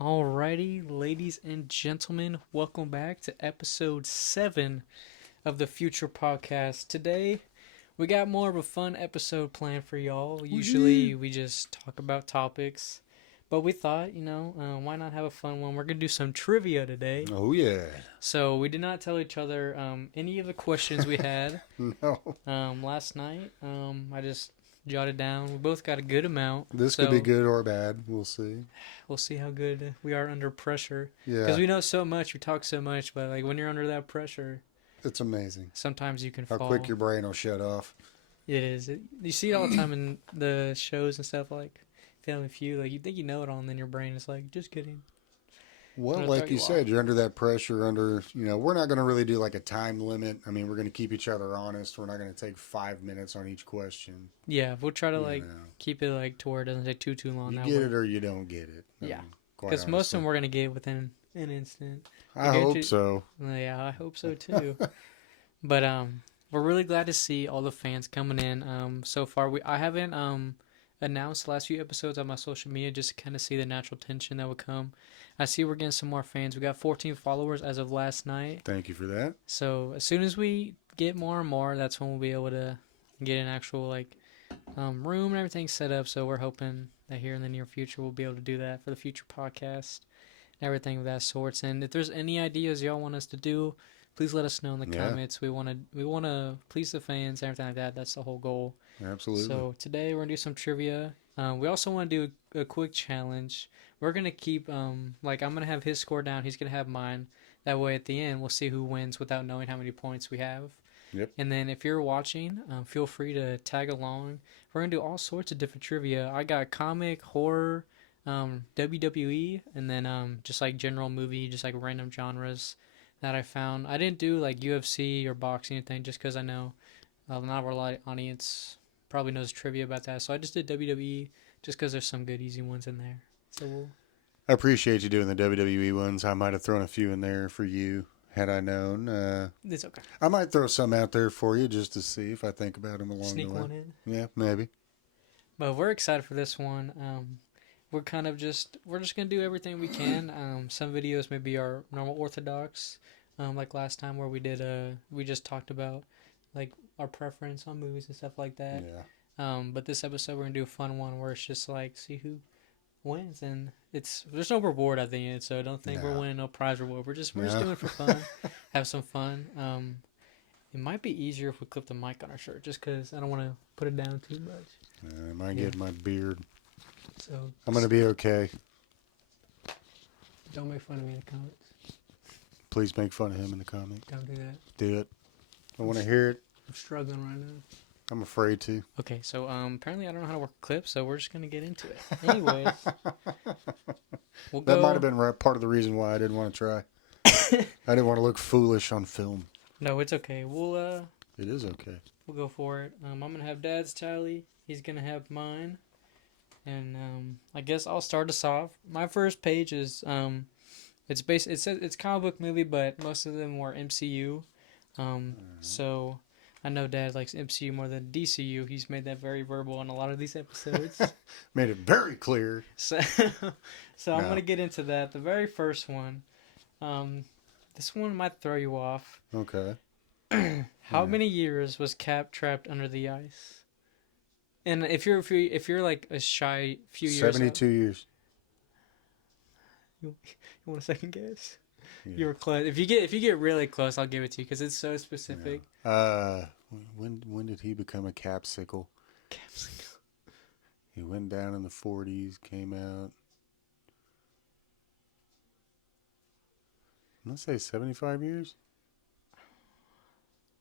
Alrighty, ladies and gentlemen, welcome back to episode 7 of the Future Podcast. Today, we got more of a fun episode planned for y'all. Usually, we just talk about topics, but we thought, why not have a fun one? We're going to do some trivia today. Oh, yeah. So, we did not tell each other any of the questions we had No. last night. I just jotted down. We both got a good amount. This could be good or bad. We'll see. We'll see how good we are under pressure. Yeah. Because we know so much, we talk so much, but like when you're under that pressure, it's amazing. sometimes you can How fall. quick your brain will shut off. It is. You see it all the time in the shows and stuff like Family Feud. Like you think you know it all, and then your brain is like, just kidding. Well, like you said, you're under that pressure. We're not going to really do like a time limit. I mean, we're going to keep each other honest. We're not going to take 5 minutes on each question. Yeah, we'll try to keep it like to where it doesn't take too long. You get it or you don't get it. Yeah, because most of them we're going to get within an instant. I hope so. Yeah, I hope so too. But we're really glad to see all the fans coming in. So far, I haven't announced the last few episodes on my social media just to kind of see the natural tension that would come. I see we're getting some more fans. We got 14 followers as of last night. Thank you for that. So as soon as we get more and more, that's when we'll be able to get an actual room and everything set up. So we're hoping that here in the near future we'll be able to do that for the future podcast and everything of that sorts. And if there's any ideas y'all want us to do, please let us know in the comments. We want to please the fans and everything like that. That's the whole goal. Absolutely. So today we're gonna do some trivia. We also want to do a quick challenge. We're gonna keep I'm gonna have his score down. He's gonna have mine. That way at the end we'll see who wins without knowing how many points we have. Yep. And then if you're watching, feel free to tag along. We're gonna do all sorts of different trivia. I got comic, horror, WWE, and then just like general movie, just like random genres that I found. I didn't do like UFC or boxing or anything just because I know not our audience probably knows trivia about that. So I just did WWE just because there's some good easy ones in there. So I appreciate you doing the WWE ones. I might have thrown a few in there for you had I known. It's okay. I might throw some out there for you just to see if I think about them along Sneak the way. one in. Yeah, maybe. But we're excited for this one. We're just gonna do everything we can. Some videos maybe are normal orthodox, like last time where we just talked about like our preference on movies and stuff like that. Yeah. But this episode we're gonna do a fun one where it's just like see who wins, and there's no reward at the end, so don't think we're winning no prize reward. We're just doing it for fun, have some fun. It might be easier if we clip the mic on our shirt, just because I don't want to put it down too much. I might get my beard. So I'm gonna be okay. Don't make fun of me in the comments. Please make fun of him in the comments. Don't do that. Do it. I want to hear it. I'm struggling right now. I'm afraid to. Okay, so apparently I don't know how to work a clip, so we're just gonna get into it. Anyways, that might have been part of the reason why I didn't want to try. I didn't want to look foolish on film. No, it's okay. It is okay. We'll go for it. I'm gonna have Dad's tally. He's gonna have mine, and I guess I'll start us off. My first page is it's it's comic book movie, but most of them were MCU. So I know Dad likes MCU more than DCU. He's made that very verbal on a lot of these episodes. Made it very clear. So I'm going to get into that. The very first one. This one might throw you off. Okay. How many years was Cap trapped under the ice? And if you're like a shy few years. 72 years. You want a second guess? Yeah. You were close. If you get really close, I'll give it to you because it's so specific. Yeah. When did he become a capsicle? Capsicle. He went down in the 40s, came out. I'm gonna say 75 years.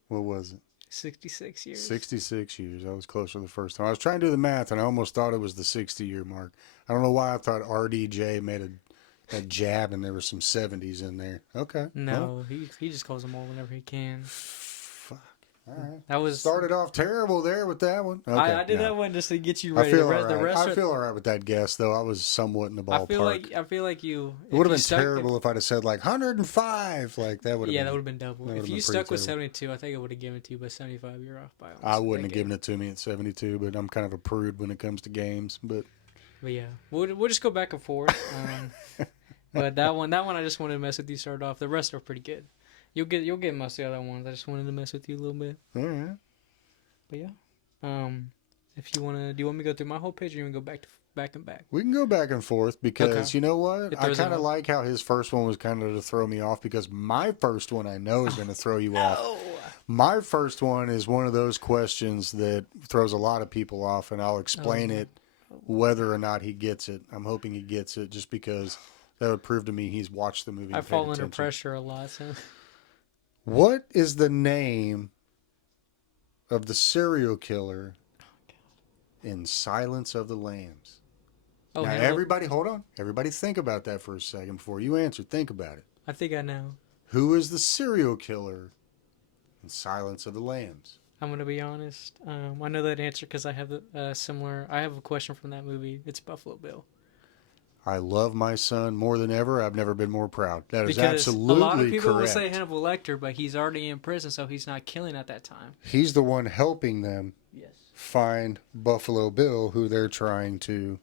What was it? 66 years. 66 years. I was closer the first time. I was trying to do the math, and I almost thought it was the 60-year mark. I don't know why I thought RDJ made a jab, and there were some 70s in there. Okay. No, he just calls them all whenever he can. Fuck. All right. That was started off terrible there with that one. Okay, I did that one just to get you ready. I feel all right. I feel all right with that guess, though. I was somewhat in the ballpark. I feel like you. It would have been terrible if I'd have said like 105. Like that would have. Yeah, that would have been double. If you stuck with 72, I think I would have given it to you. But 75, you're off by. I wouldn't have given it to me at 72, but I'm kind of a prude when it comes to games. But yeah, we'll just go back and forth. But that one, I just wanted to mess with you. Start off. The rest are pretty good. You'll get most of the other ones. I just wanted to mess with you a little bit. All right. But yeah. If you wanna, do you want me to go through my whole page, or you want to go back and back? We can go back and forth Okay. because you know what? It I throws it kind of off. like how his first one was kind of to throw me off because my first one I know is going to throw you off. No. My first one is one of those questions that throws a lot of people off, and I'll Oh explain no. it whether or not he gets it. I'm hoping he gets it just because that would prove to me he's watched the movie I and paid fall under attention. pressure a lot. So. What is the name of the serial killer in Silence of the Lambs? Oh, Now, Hannibal. everybody, hold on. Everybody think about that for a second before you answer. Think about it. I think I know. Who is the serial killer in Silence of the Lambs? I'm gonna be honest. I know that answer because I have a similar. I have a question from that movie. It's Buffalo Bill. I love my son more than ever. I've never been more proud. That is Because a lot of absolutely people will correct. say Hannibal Lecter, but he's already in prison, so he's not killing at that time. He's the one helping them Yes. find Buffalo Bill, who they're trying to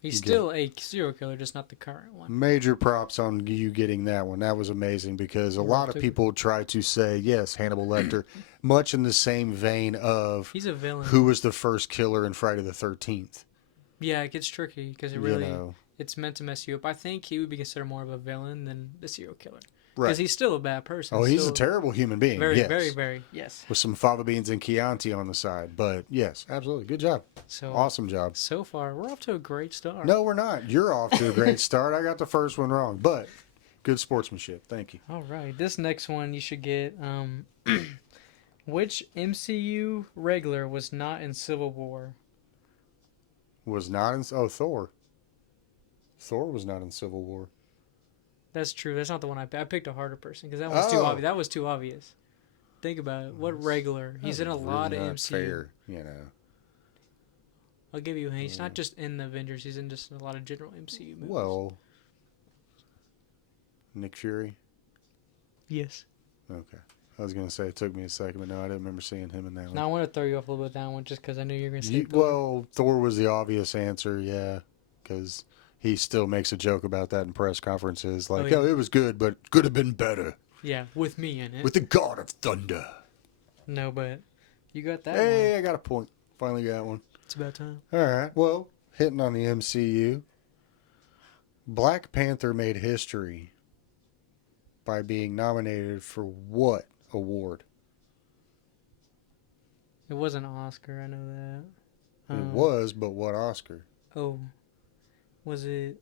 He's get. still a serial killer, just not the current one. Major props on you getting that one. That was amazing because a lot of people try to say, yes, Hannibal Lecter, much in the same vein of He's a villain. who was the first killer in Friday the 13th. Yeah, it gets tricky because it's meant to mess you up. I think he would be considered more of a villain than the serial killer. Right. Because he's still a bad person. Oh, he's a terrible human being. Very, yes. very, very, yes. With some fava beans and Chianti on the side. But yes, absolutely. Good job. So awesome job. So far, we're off to a great start. No, we're not. You're off to a great start. I got the first one wrong. But good sportsmanship. Thank you. All right. This next one you should get. Which MCU regular was not in Civil War? Was not in... Oh, Thor. Thor was not in Civil War. That's true. That's not the one I picked. I picked a harder person because that was too obvious. That was too obvious. Think about it. What regular? He's in a lot of MCU. Fair, you know. I'll give you a hint. He's not just in the Avengers. He's in just a lot of general MCU movies. Well, Nick Fury? Yes. Okay. I was going to say it took me a second, but no, I didn't remember seeing him in that one. Now I want to throw you off a little bit with that one just because I knew you were going to say Thor. Well, Thor was the obvious answer, yeah, because he still makes a joke about that in press conferences. Like, oh, it was good, but could have been better. Yeah, with me in it. With the God of Thunder. No, but you got that Hey, one. I got a point. Finally got one. It's about time. All right. Well, hitting on the MCU. Black Panther made history by being nominated for what award? It wasn't an Oscar, I know that. It was, but what Oscar? Oh. Was it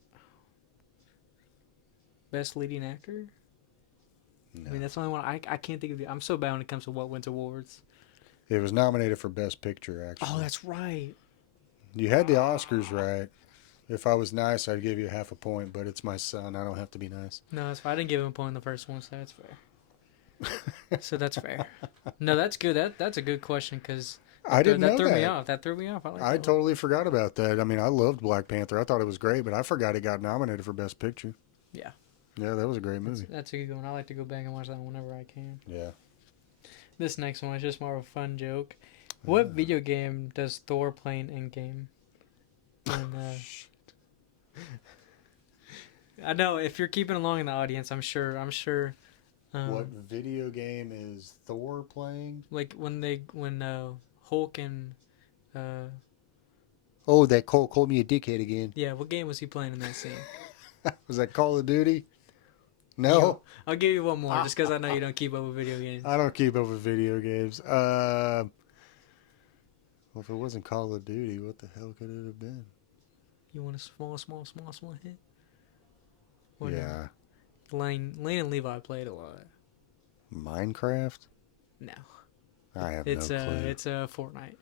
Best Leading Actor? No. I mean, that's the only one I can't think of. I'm so bad when it comes to what wins awards. It was nominated for Best Picture, actually. Oh, that's right. You had the Oscars right. If I was nice, I'd give you half a point, but it's my son. I don't have to be nice. No, that's fine. I didn't give him a point in the first one, so that's fair. So that's fair. No, that's good. That's a good question because I didn't know that. Threw that. me off. That threw me off. I totally forgot about that. I mean, I loved Black Panther. I thought it was great, but I forgot it got nominated for Best Picture. Yeah. Yeah, that was a great movie. That's a good one. I like to go back and watch that one whenever I can. Yeah. This next one is just more of a fun joke. What video game does Thor play in Endgame? And, I know if you're keeping along in the audience, I'm sure. What video game is Thor playing? Like when Hulk and Oh, that Cole called me a dickhead again. yeah, what game was he playing in that scene? Was that Call of Duty? No. I'll give you one more just because I know you don't keep up with video games. I don't keep up with video games. Well, if it wasn't Call of Duty, what the hell could it have been? You want a small hit? Yeah. Lane and Levi played a lot. Minecraft? No. I have no clue. It's Fortnite.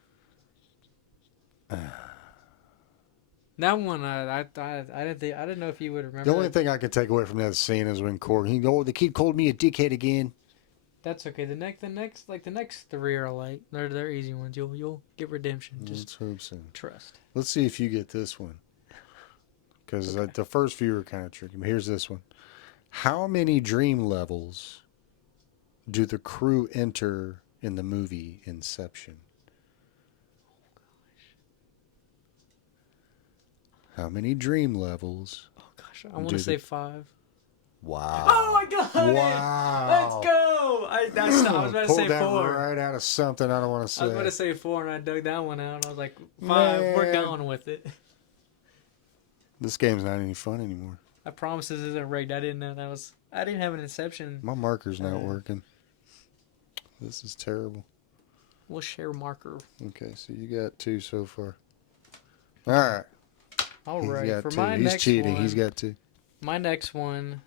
That one, I didn't know if you would remember. The only thing I could take away from that scene is when Corey, the kid called me a dickhead again. That's okay. The next three are light. They're easy ones. You'll get redemption. Just Let's hope so. trust. Let's see if you get this one. Because the first few are kind of tricky. But here's this one. How many dream levels do the crew enter in the movie Inception? How many dream levels gosh. I want to Do say the 5. wow. Oh, I got it! Let's Wow. go! I was about to Pulled say that 4. right out of something I don't want to I was about to say. say 4, and I dug that one out, and I was like, 5. We're Man, going with it. this game's not any fun anymore. I promise this isn't rigged. I didn't know that was. I didn't have an Inception. My marker's not working. This is terrible. We'll share marker. Okay, so you got 2 so far. All right. All He's right. got For 2. my He's next cheating. one, He's got 2. my next one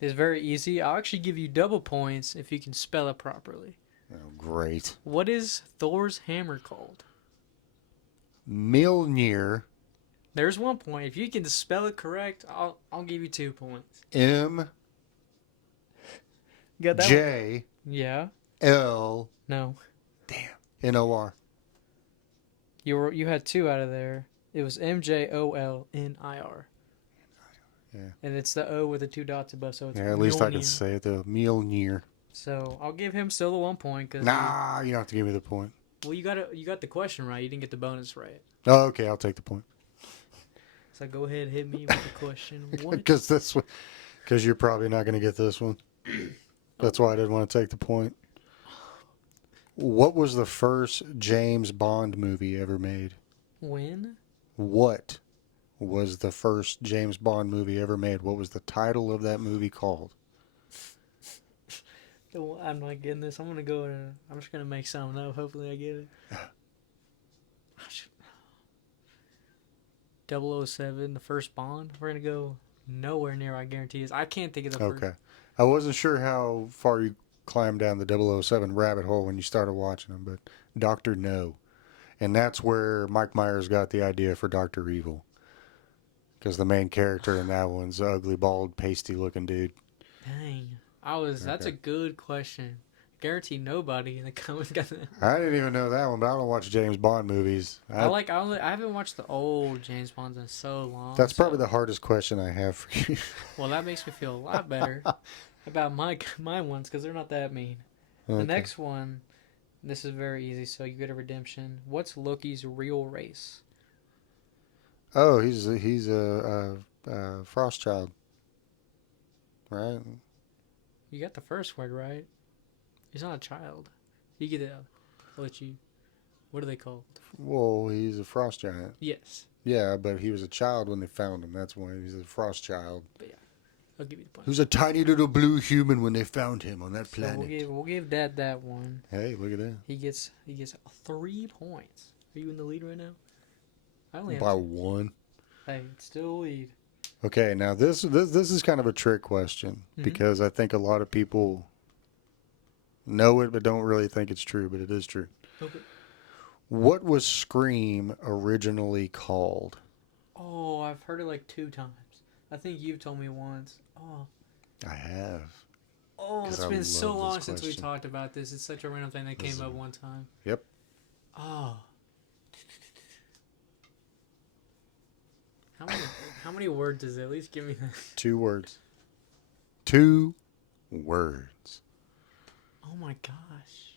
is very easy. I'll actually give you double points if you can spell it properly. Oh, great. What is Thor's hammer called? Mjolnir. There's 1 point. If you can spell it correct, I'll give you 2 points. M You got that one? J Yeah. L. No. Damn. N-O-R. You had 2 out of there. It was MJOLNIR. Yeah. And it's the O with the 2 dots above, so it's Yeah, at least I can Mjolnir. say it though. Mjolnir. So I'll give him still the 1 point because Nah, you don't have to give me the point. well, you got the question right. You didn't get the bonus right. Oh, okay, I'll take the point. So go ahead, hit me with the question. What? Because you're probably not going to get this one. That's why I didn't want to take the point. What was the first James Bond movie ever made? When? What was the first James Bond movie ever made? What was the title of that movie called? I'm not getting this. I'm gonna go and I'm just gonna make something up. Hopefully I get it. 007, the first Bond. We're gonna go nowhere near. I guarantee is. I can't think of the first. Okay. I wasn't sure how far you climbed down the 007 rabbit hole when you started watching them, but Dr. No. And that's where Mike Myers got the idea for Dr. Evil. Because the main character in that one's an ugly, bald, pasty-looking dude. Dang, That's a Okay. good question. Guarantee nobody in the comments got that. I didn't even know that one, but I don't watch James Bond movies. I haven't watched the old James Bonds in so long. That's probably the hardest question I have for you. Well, that makes me feel a lot better about my ones because they're not that mean. The Okay. next one, this is very easy, so you get a redemption. What's Loki's real race? Oh, he's a frost child, right? You got the first word right. He's not a child. You get it. I'll let you. What are they called? Well, he's a frost giant. Yes. Yeah, but he was a child when they found him. That's why he's a frost child. But yeah, I'll give you the point. He was a tiny little blue human when they found him on that So planet. we'll give Dad that one. Hey, look at that. He gets 3 points. Are you in the lead right now? I only have By 2. 1. Hey, it's still a lead. Okay, now this is kind of a trick question because I think a lot of people know it but don't really think it's true, but it is true. Okay. What was Scream originally called? Oh, I've heard it like 2 times. I think you've told me once. Oh. I have. Oh, 'Cause it's I been so love long this since we question. talked about this. It's such a random thing that came up one time. Yep. Oh. How many words is it? At least give me that. 2 words. 2 words. Oh my gosh.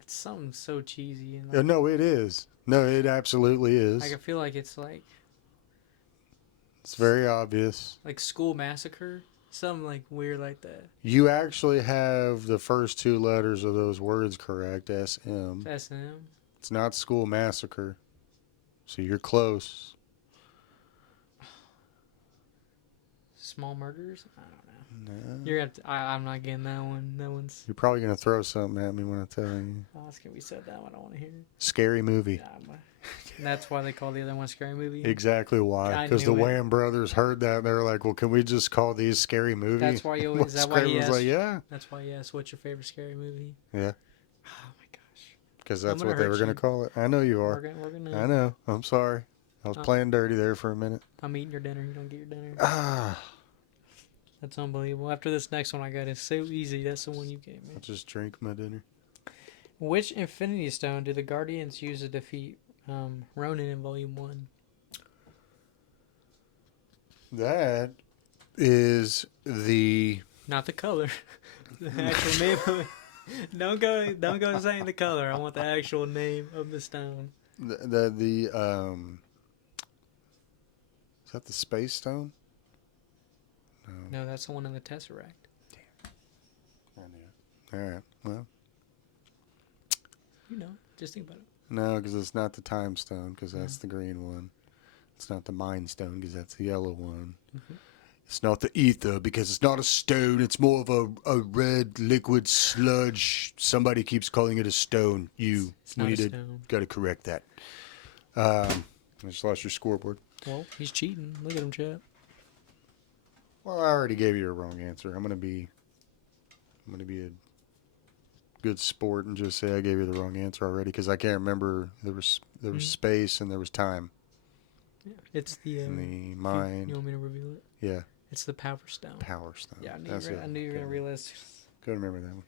It's something so cheesy and like, No, it is. No, it absolutely is. I feel like it's like It's very obvious. School Massacre. Something like weird like that. You actually have the first 2 letters of those words correct, SM. SM. It's not School Massacre. So you're close. Small Murders? I don't know. No. You're gonna have to, I'm not getting that one. That one's. You're probably going to throw something at me when I tell you. Oh, it's gonna be said that one. I want to hear it. Scary movie. Nah, that's why they call the other one Scary Movie. Exactly why. I Because the knew it. Wham brothers heard that and they were like, well, can we just call these Scary Movie? That's why you always. Is that why Scream he was asked? like, yeah. That's why he asked, "What's your favorite scary movie?" Yeah. Oh my gosh. Because I'm that's gonna what they hurt were going you. to call it. I know you We're are. gonna. I know. I'm sorry. I was playing dirty there for a minute. I'm eating your dinner. You don't get your dinner. Ah. That's unbelievable. After this next one I got is so easy. That's the one you gave me. I'll just drink my dinner. Which Infinity Stone do the Guardians use to defeat Ronan in Volume 1? That is the... Not the color. The actual name of it. Don't go saying the color. I want the actual name of the stone. Is Is that the Space Stone? No. No, that's the one in the Tesseract. I knew it. All right. Well, You know, just think about it. no, because it's not the Time Stone, because that's No. the green one. It's not the Mind Stone, because that's the yellow one. Mm-hmm. It's not the ether, because it's not a stone. It's more of a red liquid sludge. Somebody keeps calling it a stone. It's not a stone. Got to correct that. I just lost your scoreboard. Well, he's cheating. Look at him, Chad. Well, I already gave you a wrong answer. I'm gonna be a good sport and just say I gave you the wrong answer already because I can't remember. There was space and there was time. Yeah. It's the And the mind. You want me to reveal it? Yeah. It's the Power Stone. Power Stone. Yeah, I knew you were gonna realize. Couldn't remember that one.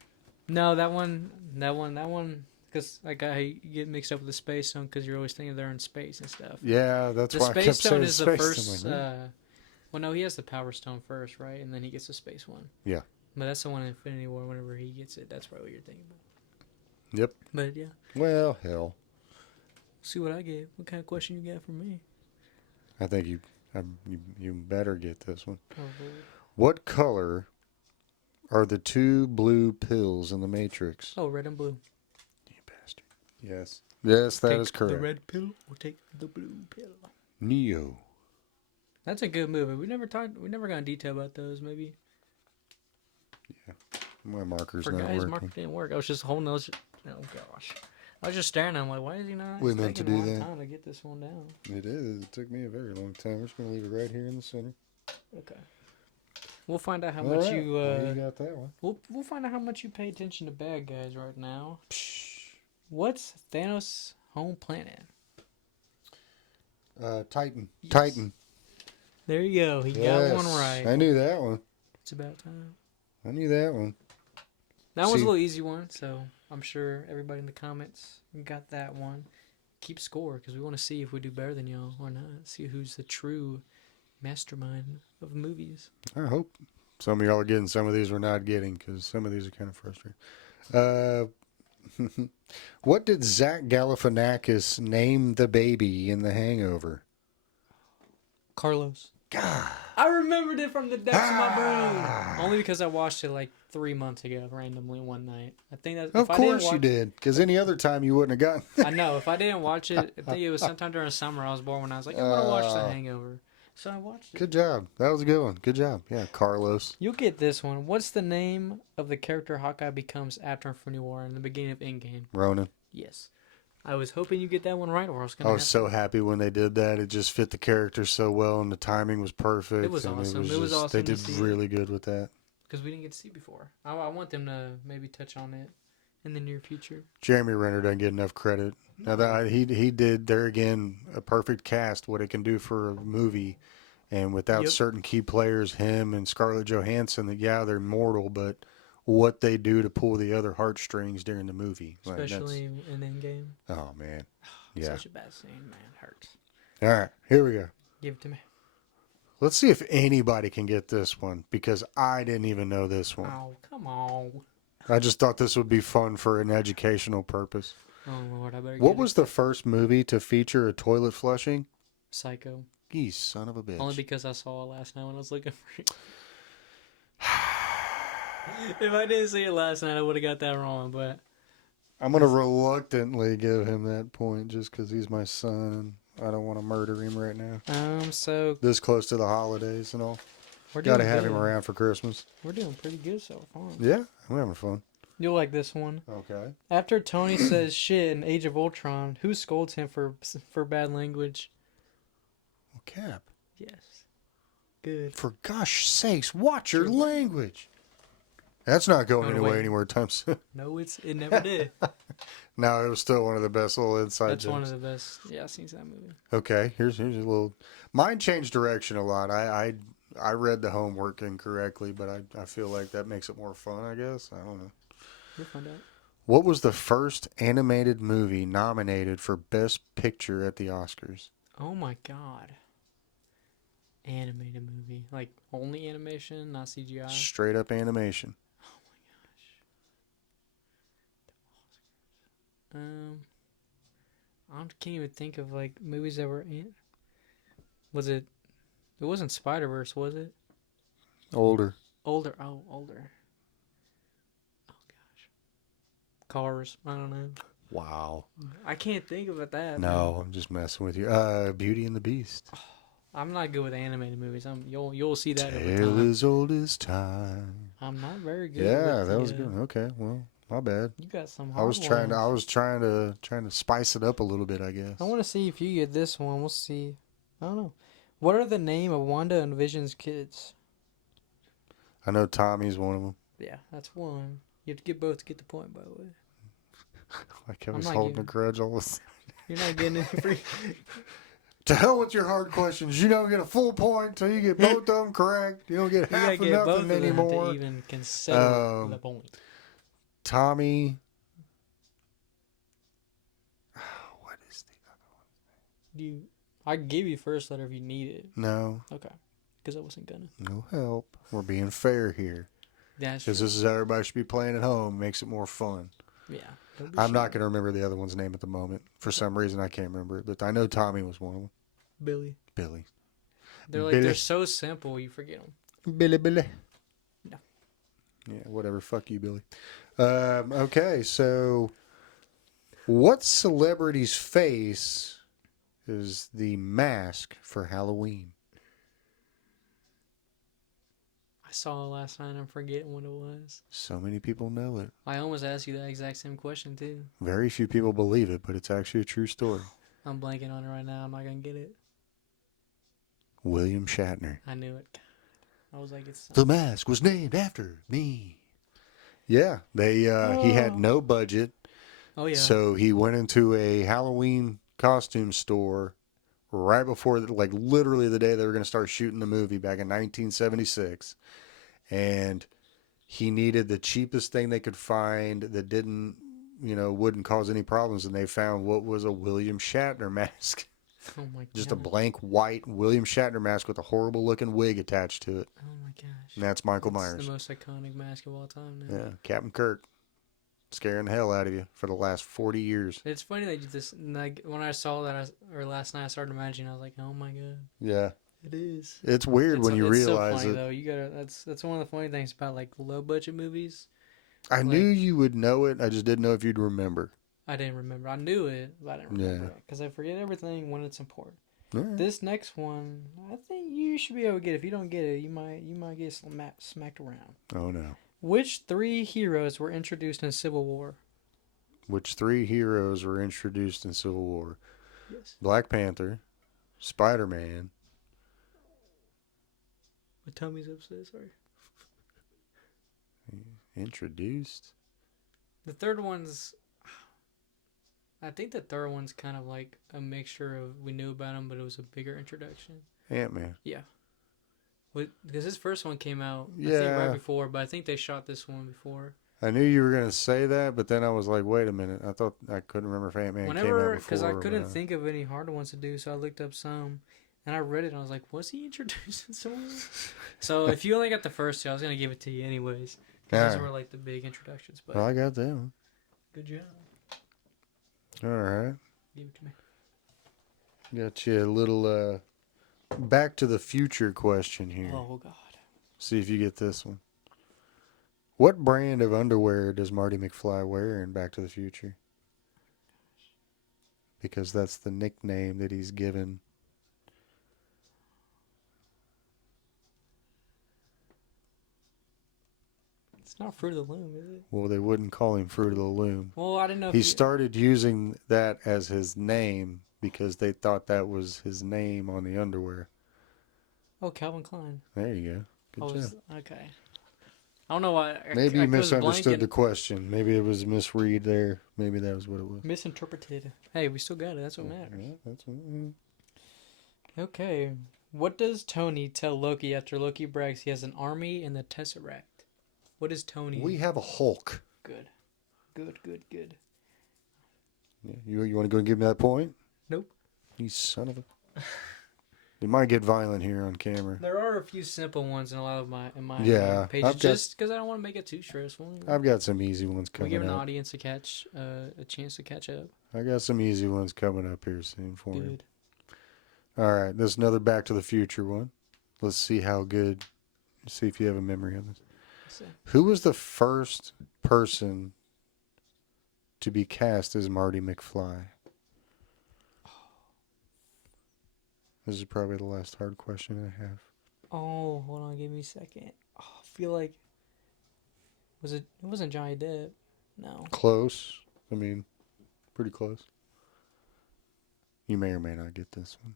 No, that one. Because like I get mixed up with the Space Stone because you're always thinking they're in space and stuff. Yeah, that's The why I Space kept Stone saying is the space. first. I'm like, Well, no, he has the Power Stone first, right? And then he gets the Space one. Yeah. But that's the one in Infinity War. Whenever he gets it, that's probably what you're thinking about. Yep. But yeah. Well, hell. See what I gave. What kind of question you got for me? I think you better get this one. Oh, Lord. What color are the two blue pills in the Matrix? Oh, red and blue. You bastard. Yes. Yes, that Take is correct. the red pill or take the blue pill. Neo. That's a good movie. We never got in detail about those. Maybe My marker's for not guys, working. marker didn't work. I was just holding those. Oh gosh, I was just staring at him like, why is he not? We It's meant to taking a do long that. time to get this one down. It is. It took me a very long time. We're just going to leave it right here in the center. Okay. We'll find out how All much right. you. Well, you got that one. We'll find out how much you pay attention to bad guys right now. What's Thanos' home planet? Titan. Yes. Titan. There you go. He got one right. I knew that one. It's about time. I knew that one. That was a little easy one, so I'm sure everybody in the comments got that one. Keep score because we want to see if we do better than y'all or not. See who's the true mastermind of movies. I hope some of y'all are getting some of these we're not getting because some of these are kind of frustrating. What did Zach Galifianakis name the baby in The Hangover? Carlos. God. I remembered it from the depths of my brain. Only because I watched it like 3 months ago, randomly one night. I think that. Of course you did, because any other time you wouldn't have gotten. I know. If I didn't watch it, I think it was sometime during summer. I was born when I was like, I want to watch The Hangover, so I watched it. Good job. That was a good one. Good job. Yeah, Carlos. You'll get this one. What's the name of the character Hawkeye becomes after Infinity War in the beginning of Endgame? Ronan. Yes. I was hoping you get that one right, or I was going to. I was so happy when they did that. It just fit the character so well, and the timing was perfect. It was awesome. It was awesome. They did really good with that. Because we didn't get to see it before. I want them to maybe touch on it in the near future. Jeremy Renner doesn't get enough credit. Now that he did there again a perfect cast, what it can do for a movie, and without certain key players, him and Scarlett Johansson, that they're mortal, but what they do to pull the other heartstrings during the movie, Especially in Endgame. Oh man, yeah, Such a bad scene, man. It hurts. All right, here we go. Give it to me. Let's see if anybody can get this one because I didn't even know this one. Oh, come on. I just thought this would be fun for an educational purpose. Oh Lord, I better. What was the first movie to feature a toilet flushing? Psycho. You son of a bitch. Only because I saw it last night when I was looking for it. If I didn't see it last night, I would have got that wrong, but... I'm going to reluctantly give him that point just because he's my son and I don't want to murder him right now. So... This close to the holidays and all. We're doing Got to have good. him around for Christmas. We're doing pretty good so far. Yeah, I'm having fun. You'll like this one. Okay. After Tony says shit in Age of Ultron, who scolds him for bad language? Well, Cap. Yes. Good. For gosh sakes, watch your language. That's not going anywhere time soon. No, it never did. No, it was still one of the best little inside That's jokes. one of the best scenes of that movie. Okay, here's a little. Mine changed direction a lot. I read the homework incorrectly, but I feel like that makes it more fun. I guess I don't know. We'll find out. What was the first animated movie nominated for Best Picture at the Oscars? Oh my god. Animated movie. Like only animation, not CGI. Straight up animation. I can't even think of like movies that were in. Was it It wasn't Spider Verse, was it? Older. Older. Oh, older. Oh gosh. Cars. I don't know. Wow. I can't think of it that. Man. No, I'm just messing with you. Beauty and the Beast. I'm not good with animated movies. You'll see that over Tale time. as old as time. I'm not very good Yeah, with that the. was good. Okay, well, my bad. You got some I hard was trying to. ones. I was trying to spice it up a little bit. I guess. I want to see if you get this one. We'll see. I don't know. What are the name of Wanda and Vision's kids? I know Tommy's one of them. Yeah, that's one. You have to get both to get the point, by the way. Like I I'm was not holding a giving. grudge all this. You're not getting any free. To hell with your hard questions. You don't get a full point until you get both of them correct. You don't get You half gotta of get both nothing of them anymore. to even consider the Um, point. Tommy. What is I can give you first letter if you need it. no? Okay, because I wasn't gonna. No help. We're being fair here. That's Because true. this is how everybody should be playing at home. Makes it more fun. Yeah. Don't be I'm not shy. going to remember the other one's name at the moment. For some reason, I can't remember it. But I know Tommy was one of them. Billy. Billy. They're Billy. they're so simple you forget them. Billy. No. Yeah, whatever. Fuck you, Billy. Okay, so what celebrity's face is the mask for Halloween? I saw it last night. I'm forgetting what it was. So many people know it. I almost asked you that exact same question too. Very few people believe it, but it's actually a true story. I'm blanking on it right now. I'm not gonna get it. William Shatner. I knew it. I was like, it's. The mask was named after me. Yeah, he had no budget. Oh yeah. So he went into a Halloween costume store right before, like literally the day they were going to start shooting the movie back in 1976. And he needed the cheapest thing they could find that wouldn't cause any problems. And they found what was a William Shatner mask. Oh my god. Just a blank white William Shatner mask with a horrible looking wig attached to it. Oh my gosh. And that's Michael It's Myers. the most iconic mask of all time now. Yeah, Captain Kirk. Scaring the hell out of you for the last 40 years. It's funny that you just like when I saw that or last night I started imagining. I was like, oh my god. Yeah. It is. It's weird when you realize so funny, it. though. You gotta. That's one of the funny things about like low budget movies. I knew you would know it. I just didn't know if you'd remember. I didn't remember. I knew it, but I didn't remember it because I forget everything when it's important. Right. This next one, I think you should be able to get. If you don't get it, you might get smacked around. Oh no. Which three heroes were introduced in Civil War? Which three heroes were introduced in Civil War? Yes. Black Panther, Spider-Man. My tummy's upset. Sorry. Introduced? The third one's. I think the third one's kind of like a mixture of we knew about him, but it was a bigger introduction. Ant-Man. Yeah. Because his first one came out, I Yeah. think, right before, but I think they shot this one before. I knew you were going to say that, but then I was like, wait a minute. I thought I couldn't remember if Ant-Man came out before. Because I couldn't think of any hard ones to do, so I looked up some, and I read it, and I was like, was he introducing someone? So if you only got the first two, I was going to give it to you anyways. Because those were like the big introductions. But well, I got that one. good job. All right. Give it to me. Got you a little Back to the Future question here. Oh, God. See if you get this one. What brand of underwear does Marty McFly wear in Back to the Future? Because that's the nickname that he's given. It's not Fruit of the Loom, is it? Well, they wouldn't call him Fruit of the Loom. Well, I didn't know if He started using that as his name because they thought that was his name on the underwear. Oh, Calvin Klein. There you go. Good job. Okay. I don't know why. Maybe you misunderstood the blanking. question. Maybe it was a misread there. Maybe that was what it was. Misinterpreted. Hey, we still got it. That's what matters. Yeah, that's what, Okay. What does Tony tell Loki after Loki brags he has an army in the Tesseract? What is Tony? We have a Hulk. Good. Yeah, you want to go and give me that point? Nope. You son of a... You might get violent here on camera. There are a few simple ones in a lot of my Yeah, pages, just because I don't want to make it too stressful. I've got some easy ones We coming give an up. audience a chance to catch up. I got some easy ones coming up here soon for you. Good. All right, this is another Back to the Future one. Let's see how good. See if you have a memory of this. Let's see. Who was the first person to be cast as Marty McFly? This is probably the last hard question I have. Oh, hold on, give me a second. Oh, I feel like it wasn't Johnny Depp. No. Close. I mean, pretty close. You may or may not get this one.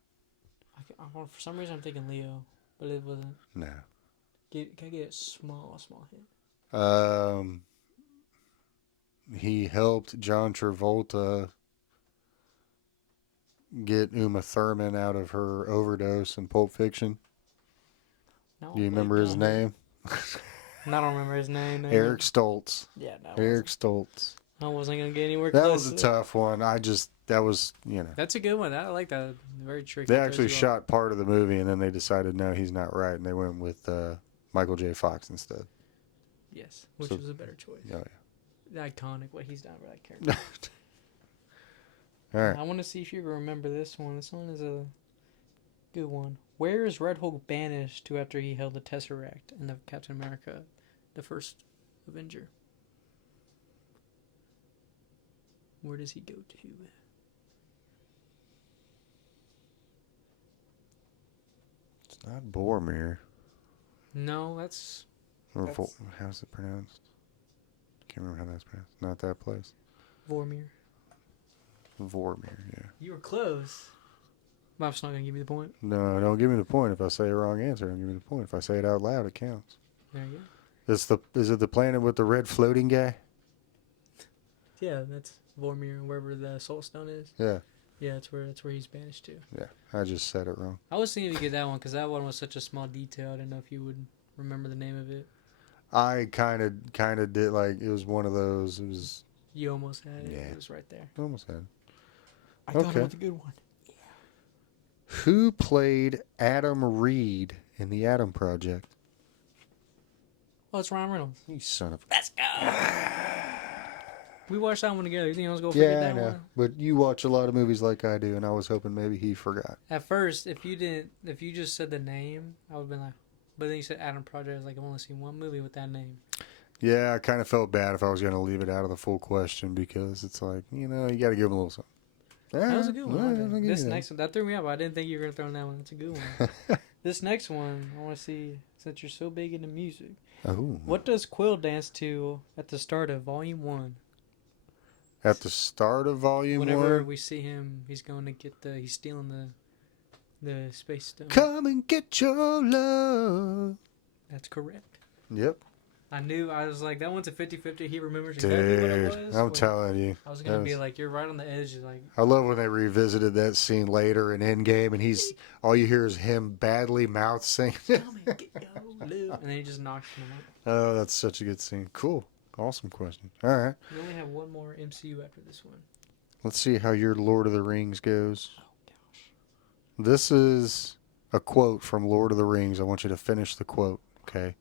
For some reason I'm thinking Leo, but it wasn't. No. Can I get a small hint? He helped John Travolta get Uma Thurman out of her overdose in Pulp Fiction. No, Do you remember his name? I don't remember his name. No. Eric Stoltz. Yeah, no. Eric Stoltz. I wasn't gonna get anywhere That close. was a tough one. That was, That's a good one. I like that. Very tricky. They actually shot part of the movie, and then they decided, no, he's not right, and they went with Michael J. Fox instead. Yes, which was a better choice. Oh, yeah. Iconic what he's done for that character. All right. I want to see if you remember this one. This one is a good one. Where is Red Hulk banished to after he held the Tesseract in the Captain America, the first Avenger? Where does he go to? It's not Boromir. No, that's How's it pronounced? Can't remember how that's pronounced. Not that place. Vormir. Vormir, yeah. You were close. Bob's not gonna give me the point. No, don't give me the point if I say a wrong answer. Don't give me the point. If I say it out loud, it counts. There you go. Is it the planet with the red floating guy? Yeah, that's Vormir, wherever the Soul Stone is. Yeah. Yeah, that's where he's banished to. Yeah, I just said it wrong. I was thinking you get that one because that one was such a small detail. I didn't know if you would remember the name of it. I kind of did, like, it was one of those. It was. You almost had it. Yeah. It was right there. Almost had it. I got it with a good one. Who played Adam Reed in the Adam Project? Oh, it's Ryan Reynolds. You son of. Let's go. We watched that one together. You think I was going to forget that Yeah, I know. one? But you watch a lot of movies like I do, and I was hoping maybe he forgot. At first, if you just said the name, I would have been like, but then you said Adam Project. I was like, I've only seen one movie with that name. Yeah, I kind of felt bad if I was going to leave it out of the full question because it's like, you got to give him a little something. That was a good one. Yeah, This next one, that threw me off. I didn't think you were going to throw in that one. That's a good one. This next one, I want to see, since you're so big into music. Oh. What does Quill dance to at the start of Volume 1? At the start of Volume 1? Whenever we see him, he's going to get he's stealing the space stone. Come and get your love. That's correct. Yep. I was like, that one's a 50-50. He remembers exactly what it was. I'm telling you. I was going to be like, you're right on the edge. Like, I love when they revisited that scene later in Endgame, and all you hear is him badly mouth singing. come and get your love. And then he just knocks him out. Oh, that's such a good scene. Cool. Awesome question. All right. We only have one more MCU after this one. Let's see how your Lord of the Rings goes. Oh, gosh. This is a quote from Lord of the Rings. I want you to finish the quote, okay?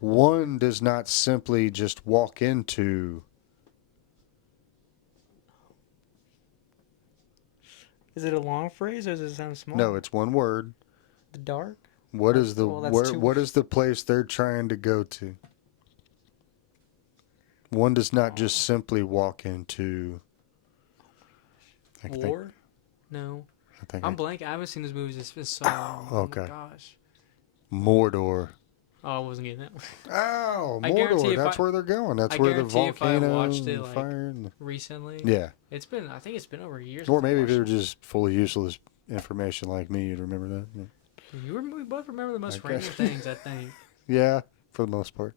One does not simply just walk into. Is it a long phrase or does it sound small? No, it's one word. The dark? What is the that's what is the place they're trying to go to? One does not just simply walk into. War? No. I'm blank. I haven't seen those movies. It's been so long. Okay. Oh my gosh. Mordor. Oh, I wasn't getting that one. Oh, I guarantee Mordor. if That's where they're going. That's I where the guarantee if I volcano watched it, and like, fire. And Recently? yeah. I think it's been over a year. Or maybe if they they were just full of useless information like me, you'd remember that. Yeah. We both remember the most Okay. random things, I think. Yeah, for the most part.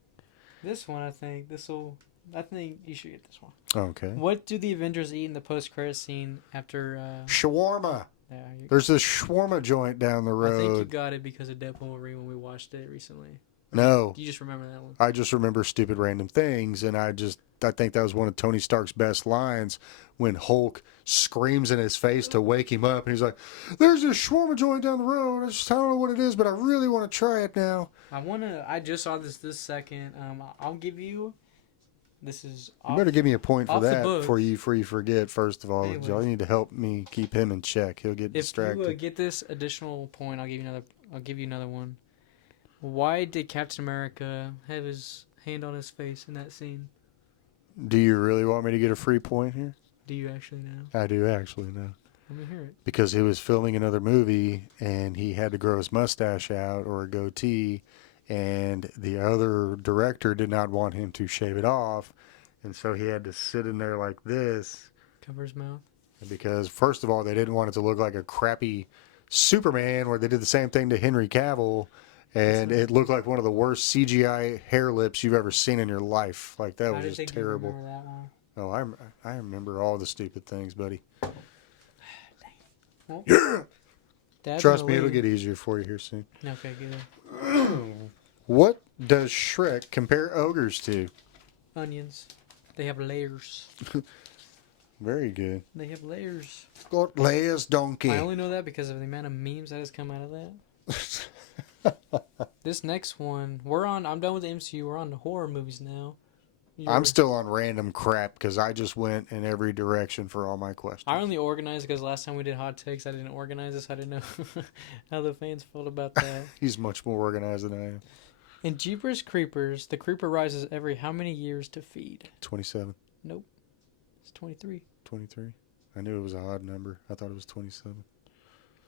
This one, I think you should get this one. Okay. What do the Avengers eat in the post-credit scene after... Shawarma. Yeah, There's this shawarma joint down the road. I think you got it because of Deadpool & when we watched it recently. No. Do you just remember that one? I just remember stupid random things, and I think that was one of Tony Stark's best lines when Hulk screams in his face to wake him up, and he's like, "There's this shawarma joint down the road. I don't know what it is, but I really want to try it now." I just saw this second. I'll give you. This is. You better give me a point for off the that books. before you forget. First of all, Anyways. y'all need to help me keep him in check. He'll get If distracted. you get this additional point, I'll give you I'll give you another one. Why did Captain America have his hand on his face in that scene? Do you really want me to get a free point here? Do you actually know? I do actually know. Let me hear it. Because he was filming another movie and he had to grow his mustache out or a goatee, and the other director did not want him to shave it off, and so he had to sit in there like this. Cover his mouth. Because first of all, they didn't want it to look like a crappy Superman where they did the same thing to Henry Cavill, and it looked like one of the worst CGI hair lips you've ever seen in your life. Like that was just terrible. Remember that one? Oh, I remember all the stupid things, buddy. Well, Yeah. Dad's Trust gonna me, it'll leave. get easier for you here soon. Okay, good. What does Shrek compare ogres to? Onions. They have layers. Very good. They have layers. Got layers, donkey. I only know that because of the amount of memes that has come out of that. This next one, I'm done with the MCU. We're on the horror movies now. I'm still on random crap because I just went in every direction for all my questions. I only organized because last time we did hot takes, I didn't organize this. I didn't know how the fans felt about that. He's much more organized than I am. In Jeepers Creepers, the creeper rises every how many years to feed? 27. Nope. It's 23. 23. I knew it was an odd number. I thought it was 27.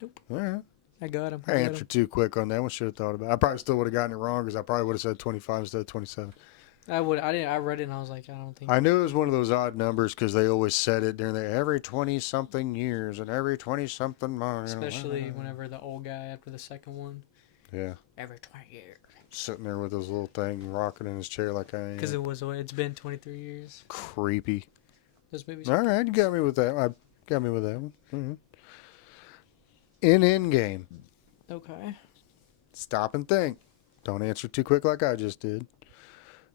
Nope. All right. I got him. I answered too quick on that one. Should have thought about it. I probably still would have gotten it wrong because I probably would have said 25 instead of 27. I didn't. I read it and I was like, I don't think. I knew it was one of those odd numbers because they always said it during every 20-something years and every 20-something months. Especially whenever the old guy after the second one. Yeah. Every 20 years. Sitting there with his little thing rocking in his chair like I am. Because it's been 23 years. Creepy. Those movies. All right, you got me with that. I got me with that one. Mm-hmm. In Endgame. Okay. Stop and think. Don't answer too quick like I just did.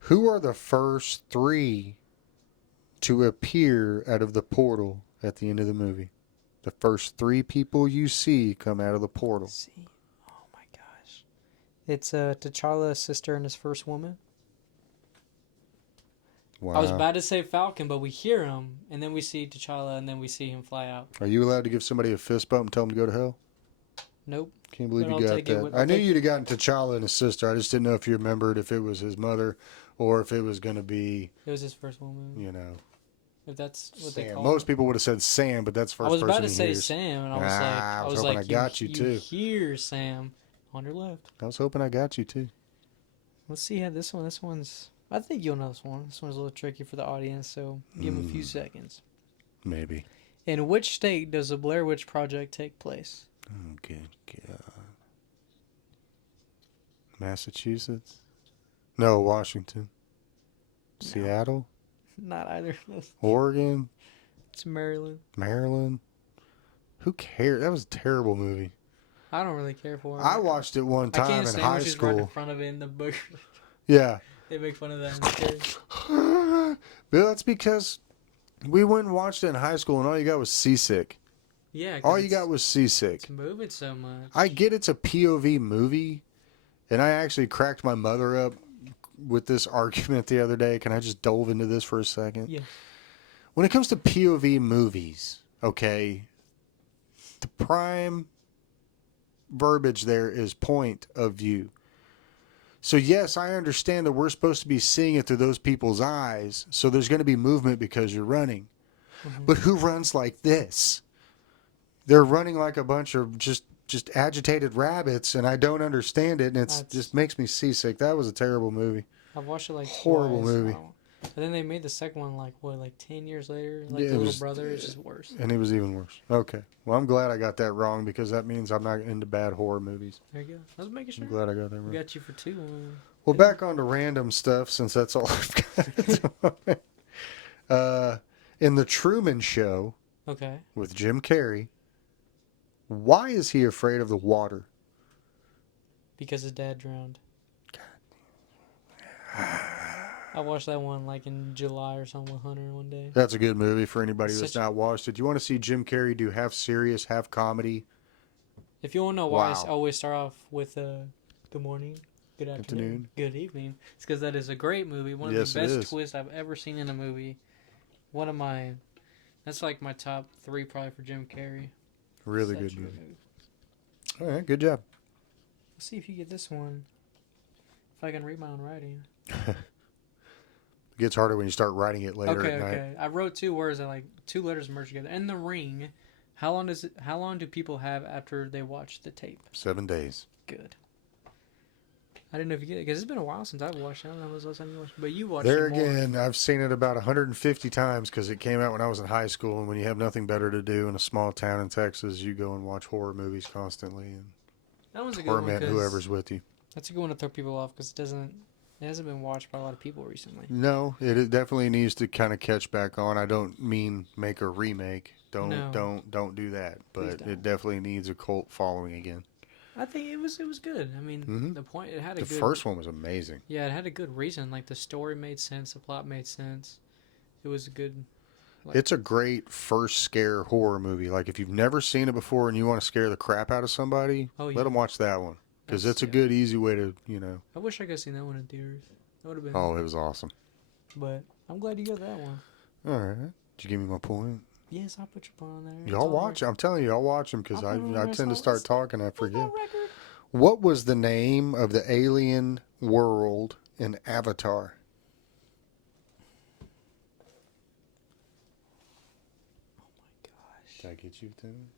Who are the first 3 to appear out of the portal at the end of the movie? The first 3 people you see come out of the portal. Let's see. Oh my gosh. It's T'Challa's sister and his first woman. Wow. I was about to say Falcon, but we hear him, and then we see T'Challa, and then we see him fly out. Are you allowed to give somebody a fist bump and tell them to go to hell? Nope. Can't believe But you I'll got take it that. with- I I'll knew take you'd have gotten T'Challa and his sister. I just didn't know if you remembered if it was his mother or if it was going to be, It was his first woman. you know, If that's what they Sam. call Most it. people would have said Sam, but that's the I first was person about to he say hears. Sam, and I was I was hoping I got you, too. hear Sam on your left. I was hoping I got you too. Let's see how this one. This one's. I think you'll know this one. This one's a little tricky for the audience, so give them a few seconds. Maybe. In which state does the Blair Witch Project take place? Oh, good God. Massachusetts? No, Washington. No. Seattle? Not either of those. Oregon? It's Maryland. Maryland? Who cares? That was a terrible movie. I don't really care for it. I watched it one I time can't in stand high when she's right in school. front of it in the book. Yeah. They make fun of that in the show. Bill, that's because we went and watched it in high school and all you got was seasick. Yeah. All you got was seasick. It's moving so much. I get it's a POV movie, and I actually cracked my mother up with this argument the other day. Can I just dove into this for a second? Yeah. When it comes to POV movies, okay, the prime verbiage there is point of view. So yes, I understand that we're supposed to be seeing it through those people's eyes, so there's going to be movement because you're running. Mm-hmm. But who runs like this? They're running like a bunch of just agitated rabbits, and I don't understand it, and it just makes me seasick. That was a terrible movie. I've watched it like Horrible twice. movie. And then they made the second one like 10 years later? Like Yeah, the it little was- brother. It's just worse. And it was even worse. Okay. Well, I'm glad I got that wrong because that means I'm not into bad horror movies. There you go. I was making sure. I'm glad I got that We wrong. got you for 2. Well, back on to random stuff since that's all I've got. In The Truman Show Okay. with Jim Carrey, why is he afraid of the water? Because his dad drowned. I watched that one like in July or something with Hunter one day. That's a good movie for anybody that's Such- not watched it. Do you want to see Jim Carrey do half serious, half comedy? If you want to know why, Wow. I always start off with good morning, good afternoon, good evening. It's because that is a great movie. One of Yes, the it best is. twists I've ever seen in a movie. One of my, that's like my top 3 probably for Jim Carrey. Really Such good a movie. All right, good job. Let's see if you get this one. If I can read my own writing. It gets harder when you start writing it later Okay, at night. okay. I wrote 2 words that like 2 letters merged together. In the ring, how long do people have after they watch the tape? 7 days. Good. I didn't know if you get it because it's been a while since I've watched it. I don't know when was the last time you watched it, but you watched There it more. again, I've seen it about 150 times because it came out when I was in high school. And when you have nothing better to do in a small town in Texas, you go and watch horror movies constantly and That one's a good one torment 'cause whoever's with you. that's a good one to throw people off because it hasn't been watched by a lot of people recently. No, it definitely needs to kind of catch back on. I don't mean make a remake. Don't do that. But don't. it definitely needs a cult following again. I think it was good. I mean, the point it had a The good. first one was amazing. Yeah, it had a good reason. Like the story made sense, the plot made sense. It was a good. Like, It's a great first scare horror movie. Like if you've never seen it before and you want to scare the crap out of somebody, let them watch that one because it's a good, easy way to, I wish I could have seen that one in theaters. That would have been. Oh, it was awesome. But I'm glad you got that one. All right. Did you give me my point? Yes, I'll put your point on there. Y'all watch. I'm telling you, y'all watch them because I tend to start talking. I forget. Record. What was the name of the alien world in Avatar? Oh my gosh. Did I get you, Tim?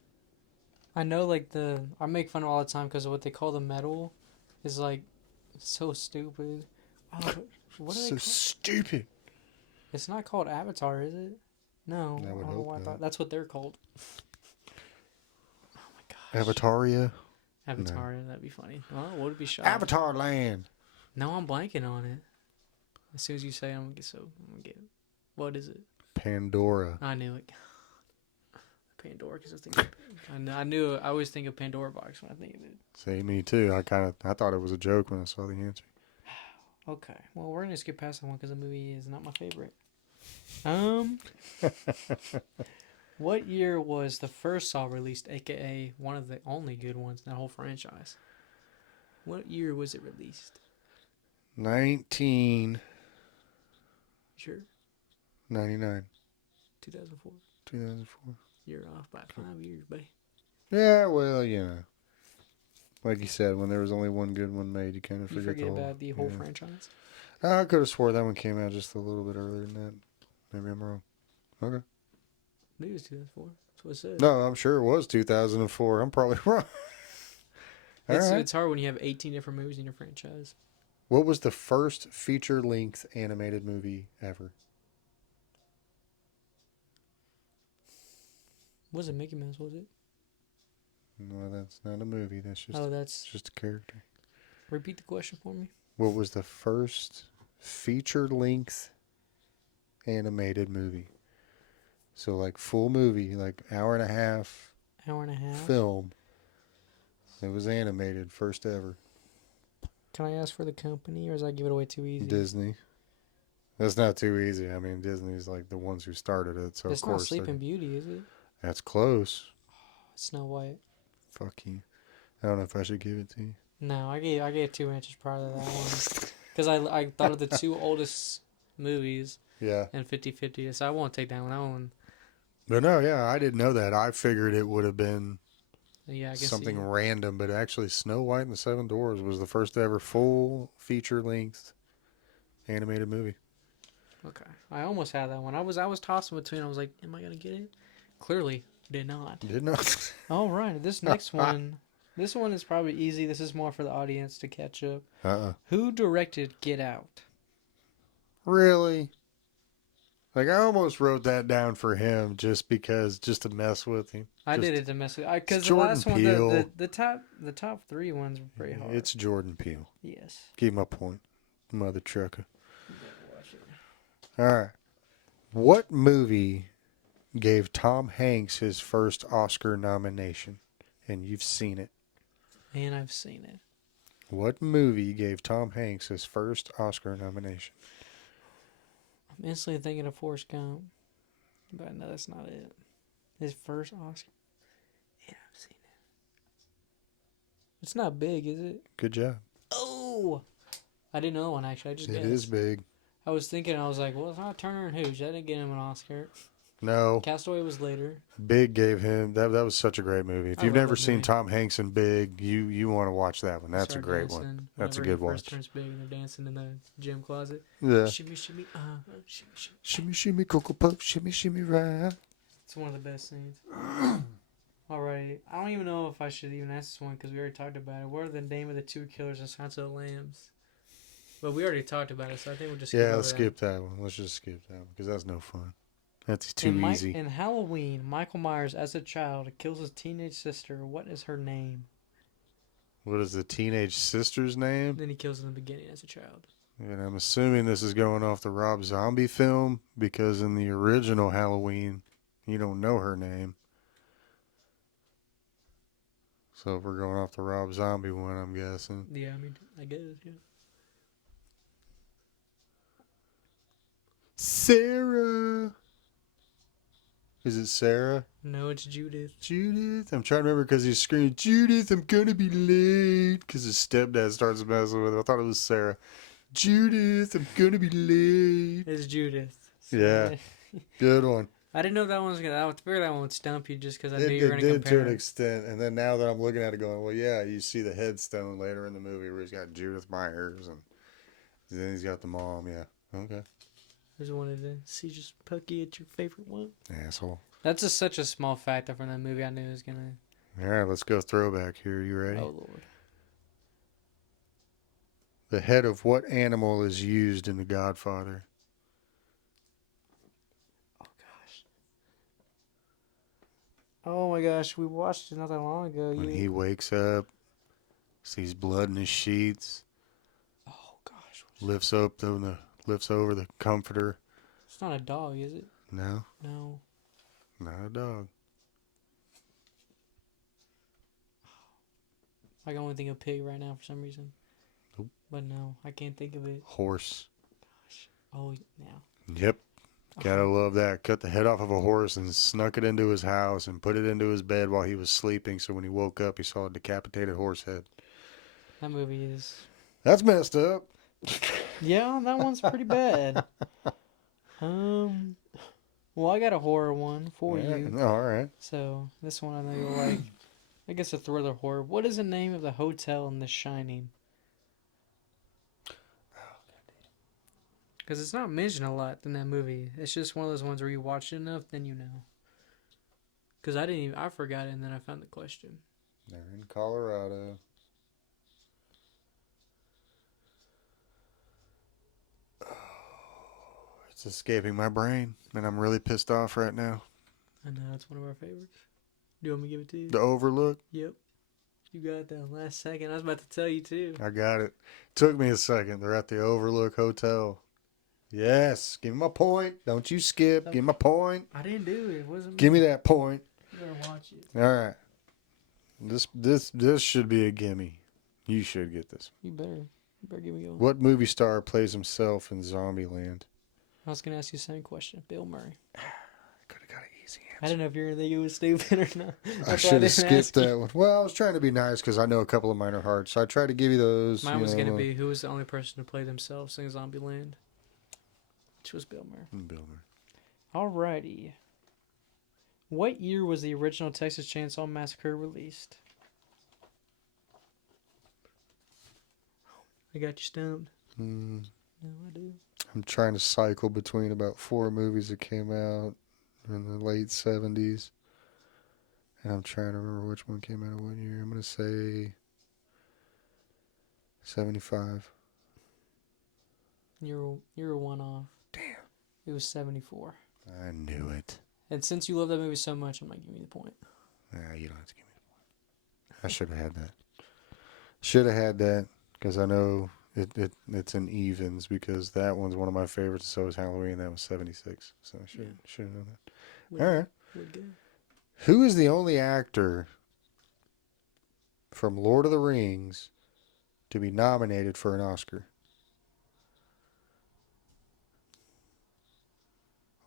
I know, like I make fun of it all the time because what they call the metal is like so stupid. Oh, what are they called? Stupid. It's not called Avatar, is it? No. I would Oh, hope I not. thought that's what they're called. Oh my gosh. Avataria. Avatar, that'd be funny. Oh, would it be shot? Avatar Land. No, I'm blanking on it. As soon as you say it, I'm gonna get. What is it? Pandora. I knew it. Pandora, because I was thinking. I knew. I always think of Pandora box when I think of it. See, me too. I thought it was a joke when I saw the answer. Okay, well, we're gonna skip past that one because the movie is not my favorite. What year was the first Saw released, aka one of the only good ones in that whole franchise? What year was it released? 1999. Sure. 2004. 2004. You're off by 5 years, babe. Yeah, well, like you said, when there was only one good one made, you kind of You forget about the whole franchise. I could have swore that one came out just a little bit earlier than that. Maybe I'm wrong. Okay. Maybe it was 2004. That's what it said. No, I'm sure it was 2004. I'm probably wrong. It's hard when you have 18 different movies in your franchise. What was the first feature-length animated movie ever? Wasn't Mickey Mouse, was it? No, that's not a movie. That's just a character. Repeat the question for me. What was the first feature-length animated movie? So like full movie, like hour and a half film. It was animated, first ever. Can I ask for the company, or does I give it away too easy? Disney. That's not too easy. I mean, Disney's like the ones who started it, so it's of course. It's not Sleeping Beauty, is it? That's close. Snow White. Fuck you. I don't know if I should give it to you. No, I gave 2 answers prior to that one. Because I thought of the 2 oldest movies. Yeah. And 50-50. So I won't take that one. That one. But no, yeah, I didn't know that. I figured it would have been I guess something random, but actually Snow White and the Seven Dwarfs was the first ever full feature-length animated movie. Okay. I almost had that one. I was tossing between. I was like, am I going to get it? Clearly, did not. Did not. All right. This next one. This one is probably easy. This is more for the audience to catch up. Who directed Get Out? Really? Like, I almost wrote that down for him just to mess with him. I did it to mess with because the last one, the top 3 ones were pretty hard. It's Jordan Peele. Yes. Give him a point, mother trucker. All right. What movie gave Tom Hanks his first Oscar nomination? And you've seen it. And I've seen it. What movie gave Tom Hanks his first Oscar nomination? I'm instantly thinking of Forrest Gump. But I know that's not it. His first Oscar. Yeah, I've seen it. It's not big, is it? Good job. Oh! I didn't know one, actually. I just guessed. It is big. I was thinking, I was like, well, it's not Turner and Hooch. That didn't get him an Oscar. No. Castaway was later. Big gave him that. That was such a great movie. If I you've love never that seen movie. Tom Hanks in Big, you want to watch that one. They That's a start great one. dancing That's a whenever he good first watch. turns big, and they're dancing in the gym closet. Yeah. Shimmy, shimmy, shimmy, shimmy. Shimmy, shimmy, cocoa puff, shimmy, shimmy, right. It's one of the best scenes. Alright, I don't even know if I should even ask this one because we already talked about it. What are the name of the two killers in Silence of the Lambs? But we already talked about it, so I think we'll just skip Yeah, over let's that. skip that one. Let's just skip that one because that's no fun. That's too easy. In Halloween, Michael Myers, as a child, kills his teenage sister. What is her name? What is the teenage sister's name? Then he kills her in the beginning as a child. And I'm assuming this is going off the Rob Zombie film because in the original Halloween, you don't know her name. So if we're going off the Rob Zombie one, I'm guessing. Yeah, I mean, I guess, yeah. Sarah. Is it Sarah? No, it's Judith. Judith? I'm trying to remember because he's screaming, Judith, I'm going to be late. Because his stepdad starts messing with him. I thought it was Sarah. Judith, I'm going to be late. It's Judith. So Yeah. Good one. I didn't know that one was going to... I figured that one would stump you just because I knew It you were going to did compare to an it. extent. And then now that I'm looking at it going, well, yeah, you see the headstone later in the movie where he's got Judith Myers. And then he's got the mom. Yeah. Okay. I just wanted to see just Pucky at your favorite one. Asshole. That's just such a small factor from that movie. I knew it was going to... All right, let's go throwback here. You ready? Oh, Lord. The head of what animal is used in The Godfather? Oh, gosh. Oh, my gosh. We watched it not that long ago. When he wakes up, sees blood in his sheets, Oh, gosh. lifts over the comforter. It's not a dog, is it? No, No. not a dog. I can only think of pig right now for some reason. Nope. But no, I can't think of it. Horse. Gosh. Oh, now. Yep. Gotta love that. Cut the head off of a horse and snuck it into his house and put it into his bed while he was sleeping. So when he woke up, he saw a decapitated horse head. That movie is... That's messed up. Yeah, that one's pretty bad. Well, I got a horror one for you. All right. So, this one I know you'll like. I guess a thriller horror. What is the name of the hotel in The Shining? Because it's not mentioned a lot in that movie. It's just one of those ones where you watch it enough, then you know. Because I forgot it, and then I found the question. They're in Colorado. It's escaping my brain, and I'm really pissed off right now. I know, it's one of our favorites. Do you want me to give it to you? The Overlook. Yep. You got that last second. I was about to tell you, too. I got it. Took me a second. They're at the Overlook Hotel. Yes. Give me my point. Don't you skip. Give me my point. I didn't do it. It wasn't me. Give me that point. You better watch it. All right. This should be a gimme. You should get this. You better give me one. What movie star plays himself in Zombieland? I was going to ask you the same question. Bill Murray. Could have got an easy I answer. didn't know if you were going to think it was stupid or not. I should have skipped that one. Well, I was trying to be nice because I know a couple of mine are hard, so I tried to give you those. Mine was going to be who was the only person to play themselves in Zombieland, which was Bill Murray. Bill Murray. Alrighty. What year was the original Texas Chainsaw Massacre released? I got you stumped. No, I do. I'm trying to cycle between about 4 movies that came out in the late 70s. And I'm trying to remember which one came out in what year. I'm going to say 75. You're one off. Damn. It was 74. I knew it. And since you love that movie so much, I'm not giving you the point. Nah, you don't have to give me the point. I should have had that. Should have had that because I know it's in evens because that one's one of my favorites. So is Halloween. That was 76. So I should have known that. All right. Who is the only actor from Lord of the Rings to be nominated for an Oscar?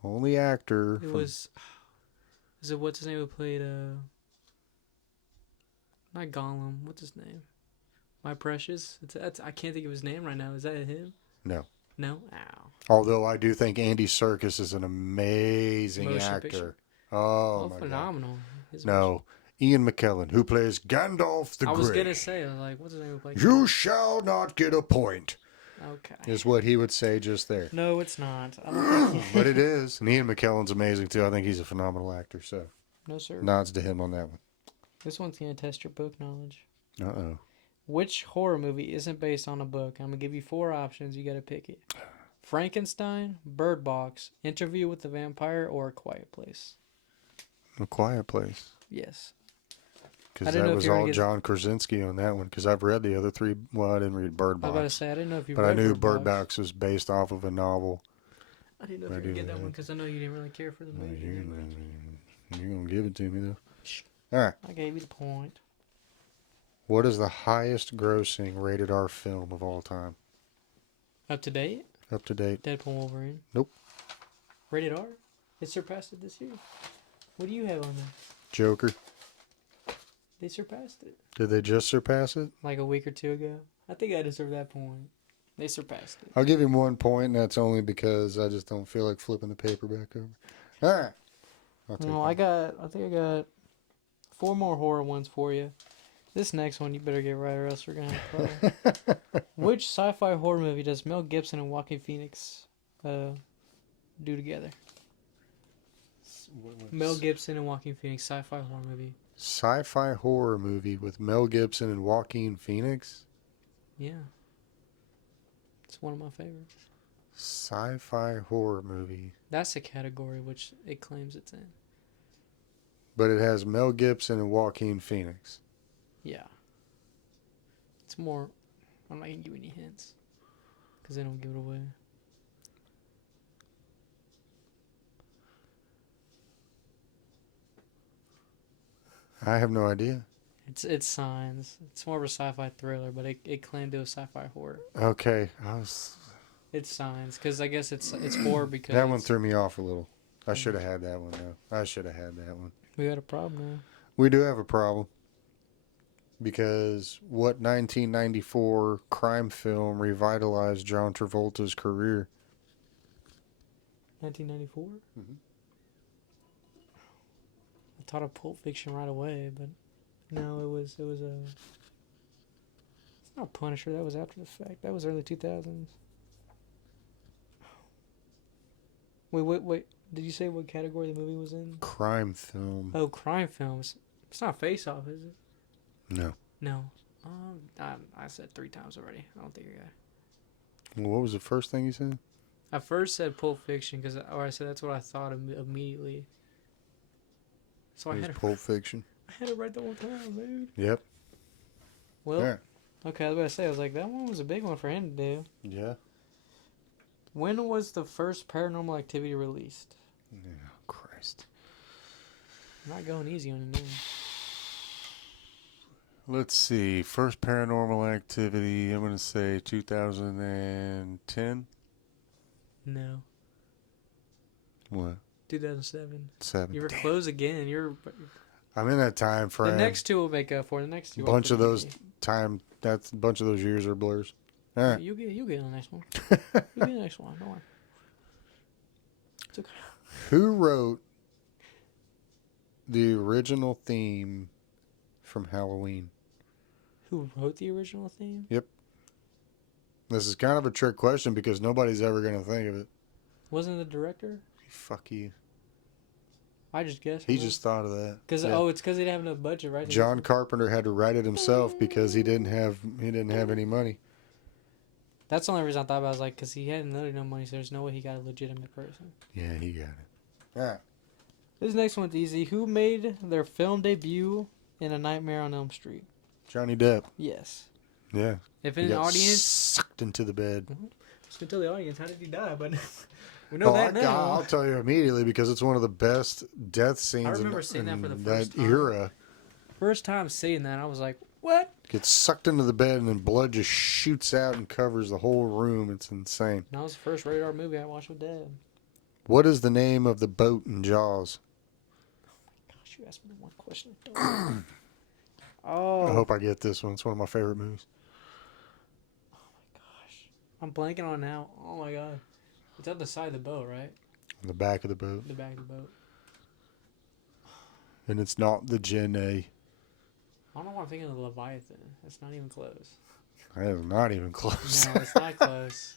Only actor. Is it what's his name who played not Gollum, what's his name? My Precious? I can't think of his name right now. Is that him? No. No? Ow. Although I do think Andy Serkis is an amazing Motion picture? actor. Oh Oh, my God. phenomenal. His motion. No, Ian McKellen, who plays Gandalf the I was Grey. gonna say, I was like, what's his name who played You Gandalf? shall not get a point, Okay. is what he would say just there. No, it's not. I don't think. But it is. And Ian McKellen's amazing too. I think he's a phenomenal actor. So No, sir. nods to him on that one. This one's gonna test your book knowledge. Uh-oh. Which horror movie isn't based on a book? I'm gonna give you 4 options. You gotta pick it. Frankenstein, Bird Box, Interview with the Vampire, or A Quiet Place. A Quiet Place. Yes. I Because didn't that know if was you were all gonna get. John Krasinski on that one. Because I've read the other three. Well, I didn't read Bird I was about to Box. say I didn't know if you But I read knew Bird Bird Box. Box was based off of a novel. I didn't know if I you were gonna do get that that. one because I know you didn't really care for the movie. You're going to give it to me, though. Shh. All right. I gave you the point. What is the highest grossing rated R film of all time? Up to date? Up to date. Deadpool Wolverine. Nope. Rated R? It surpassed it this year. What do you have on there? Joker. They surpassed it. Did they just surpass it? Like a week or two ago. I think I deserve that point. They surpassed it. I'll give him 1 point, and that's only because I just don't feel like flipping the paper back over. All right. I'll take No, it. I think I got 4 more horror ones for you. This next one you better get right or else we're gonna have a problem. Which sci-fi horror movie does Mel Gibson and Joaquin Phoenix do together? Mel Gibson and Joaquin Phoenix sci-fi horror movie. Sci-fi horror movie with Mel Gibson and Joaquin Phoenix? Yeah. It's one of my favorites. Sci-fi horror movie. That's the category which it claims it's in. But it has Mel Gibson and Joaquin Phoenix. Yeah. It's more... I'm not going to give you any hints. Because they don't give it away. I have no idea. It's Signs. It's more of a sci-fi thriller, but it claimed it was sci-fi horror. Okay. It's Signs, because I guess it's horror because That one threw me off a little. I should have had that one, though. we got a problem now. We do have a problem. Because what 1994 crime film revitalized John Travolta's career? 1994? Mhm. I thought of Pulp Fiction right away, but no, it was a... It's not Punisher, that was after the fact. That was early 2000s. Wait. Did you say what category the movie was in? Crime film. Oh, crime films. It's not Face Off, is it? No. No. I said 3 times already. I don't think you got it. Well, what was the first thing you said? I first said Pulp Fiction I said that's what I thought immediately. So It was Pulp Fiction. I had it right the whole time, dude. Yep. Well, Yeah. okay, I was about to say, I was like, that one was a big one for him to do. Yeah. When was the first Paranormal Activity released? Oh, Christ. I'm not going easy on you now. Let's see. First Paranormal Activity, I'm going to say 2010. No. What? 2007. 7. You were Damn. close again. I'm in that time frame. The next two will make up for it. The next two. Bunch of those that's a bunch of those years are blurs. All right. You get the next one. You get the next one. Don't worry. It's okay. Who wrote the original theme from Halloween? Who wrote the original theme? This is kind of a trick question because nobody's ever going to think of it. Wasn't the director? Fuck you. I just guessed. He just thought of that. Because Yeah. it's because he didn't have enough budget, right? John Carpenter had to write it himself because he didn't have any money. That's the only reason I thought about it. I was like, because he had literally no money, so there's no way he got a legitimate person. Yeah, he got it. All right. This next one's easy. Who made their film debut in A Nightmare on Elm Street? Johnny Depp. Yes. Yeah. If He in the got audience, sucked into the bed. I was gonna tell the audience how did he die, but we know that now. I'll tell you immediately because it's one of the best death scenes I remember seeing that for the first time. era. First time seeing that, I was like, "What?" Gets sucked into the bed and then blood just shoots out and covers the whole room. It's insane. And that was the first rated R movie I watched with Dad. What is the name of the boat in Jaws? Gosh, you asked me one question. Oh. I hope I get this one. It's one of my favorite movies. Gosh. I'm blanking on it now. Oh my god. It's at the side of the boat, right? On the back of the boat. The back of the boat. And it's not the Gen A. I don't know why I'm thinking of the Leviathan. That's not even close. That is not even close. No, it's not close.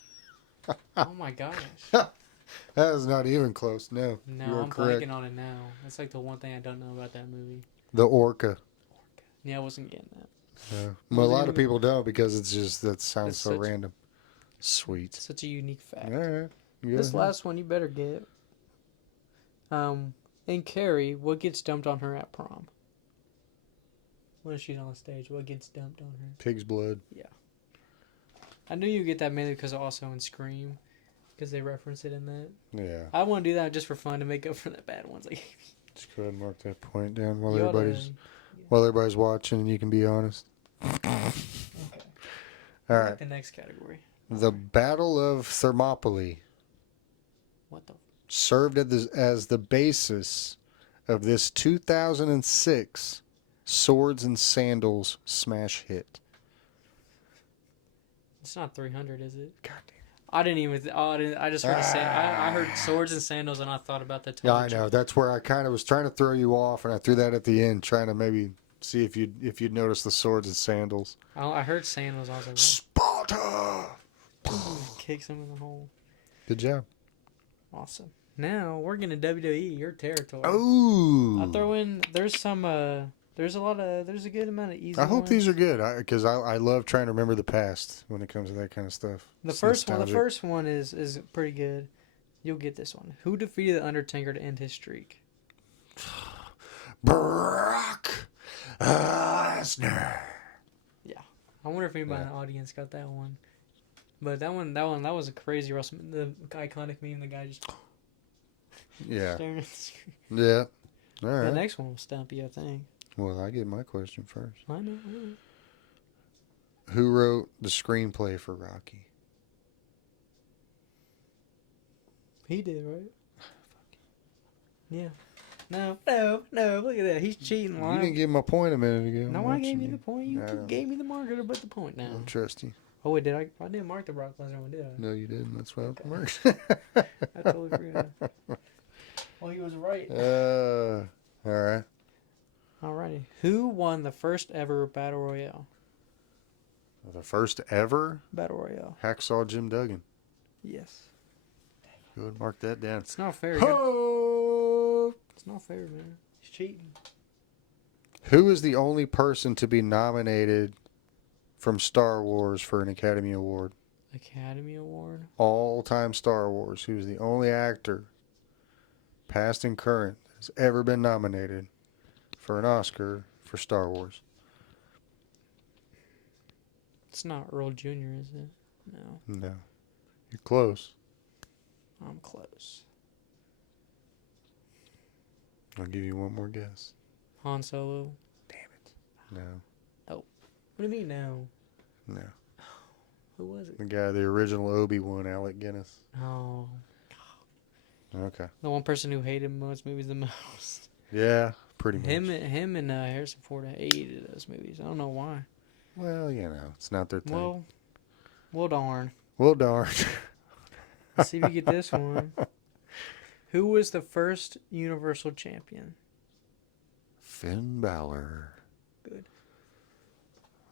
Oh my gosh. That is not even close. No, No, you are I'm correct. blanking on it now. That's like the one thing I don't know about that movie. The Orca. Yeah, I wasn't getting that. No. Well, a lot of people don't because it's just, that sounds It's so such- random. Sweet. Such a unique fact. All right. This last one you better get. In Carrie, what gets dumped on her at prom? When she's on stage, what gets dumped on her? Pig's blood. Yeah. I knew you get that mainly because also in Scream, because they reference it in that. Yeah. I want to do that just for fun to make up for the bad ones. Like, Just go ahead and mark that point down while you oughta- everybody's watching and you can be honest. Okay. All I right. like the next category. The Battle of Thermopylae What the? served as the basis of this 2006 Swords and Sandals smash hit. It's not 300, is it? God damn. I didn't even. I just heard I heard swords and sandals, and I thought about the torch. Yeah, I know. That's where I kind of was trying to throw you off, and I threw that at the end, trying to maybe see if you'd notice the swords and sandals. I heard sandals. I was like, Sparta! kicks him in the hole. Good job. Awesome. Now we're getting WWE, your territory. Oh! I'll throw in. There's some. There's a good amount of easy. I hope ones. these are good because I love trying to remember the past when it comes to that kind of stuff. The It's first one. The nostalgic. first one is pretty good. You'll get this one. Who defeated the Undertaker to end his streak? Brock Lesnar. Yeah. I wonder if anybody in the audience got that one. But that was a crazy WrestleMania. The iconic meme, the guy just Yeah. staring at the screen. Yeah. All The right. next one will stump you, I think. Well, I get my question first. I know. Who wrote the screenplay for Rocky? He did, right? Yeah. No. Look at that. He's cheating. You didn't give my point a minute ago. No, I'm I gave watching you the point. You I don't- gave me the marker to put the point I now. don't trust you. Oh, wait, did I? I didn't mark the Brock Lesnar one, did I? No, you didn't. That's why I marked. I totally forgot. Well, he was right. All right. Alrighty. Who won the first ever Battle Royale? The first ever Battle Royale. Hacksaw Jim Duggan. Yes. Go ahead and mark that down. It's not fair. Ho! It's not fair, man. He's cheating. Who is the only person to be nominated from Star Wars for an Academy Award? Academy Award? All-time Star Wars. Who's the only actor, past and current, has ever been nominated for an Oscar for Star Wars? It's not Earl Jr., is it? No. No. You're close. I'm close. I'll give you one more guess. Han Solo? Damn it. No. What do you mean no? No. Who was it? The guy, the original Obi-Wan, Alec Guinness. Oh. Okay. The one person who hated most movies the most. Yeah, pretty much. Him and Harrison Ford hated those movies. I don't know why. Well, you know, it's not their thing. Well, darn. Well, darn. Let's see if you get this one. Who was the first Universal Champion? Finn Balor. Good.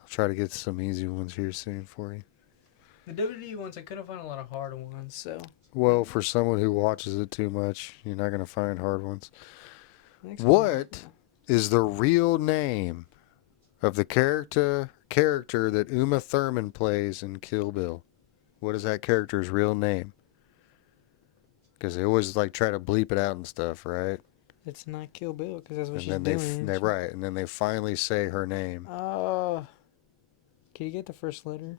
I'll try to get some easy ones here soon for you. The WWE ones, I couldn't find a lot of hard ones, so. Well, for someone who watches it too much, you're not going to find hard ones. Next What is the real name of the character that Uma Thurman plays in Kill Bill? What is that character's real name? Because they always like try to bleep it out and stuff, right? It's not Kill Bill, because that's what And she's then doing. and then they finally say her name. Can you get the first letter?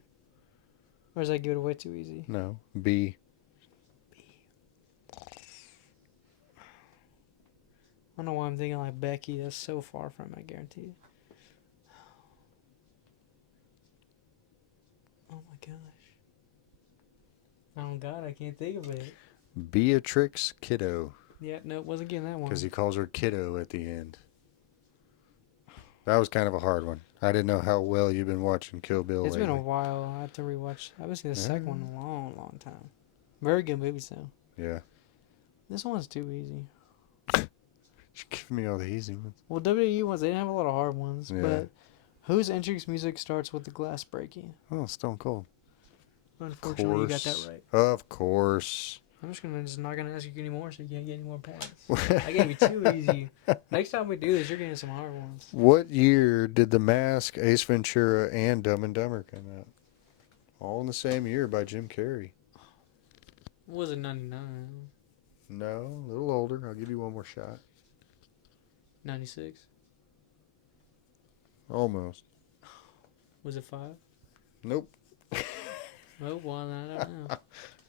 Or does that give it away too easy? No, B. I don't know why I'm thinking like Becky. That's so far from it, I guarantee you. Oh my gosh. Oh God, I can't think of it. Beatrix Kiddo. Yeah, no, wasn't getting that one. Because he calls her Kiddo at the end. That was kind of a hard one. I didn't know how well you've been watching Kill Bill It's been a lately. while. I have to rewatch. I haven't seen the second one Uh, in a long, long time. Very good movies though. yeah. This one's too easy. Just give me all the easy ones. Well, WWE ones they didn't have a lot of hard ones, Yeah. but whose entrance music starts with the glass breaking? Oh, Stone Cold. Unfortunately, you got that right. Of course. I'm just not gonna ask you any more, so you can't get any more pads. I gave you too easy. Next time we do this, you're getting some hard ones. What year did The Mask, Ace Ventura, and Dumb and Dumber come out? All in the same year by Jim Carrey. Was it 99? No, a little older. I'll give you one more shot. 96? Almost. Was it 5? Nope. Oh, well, I don't know.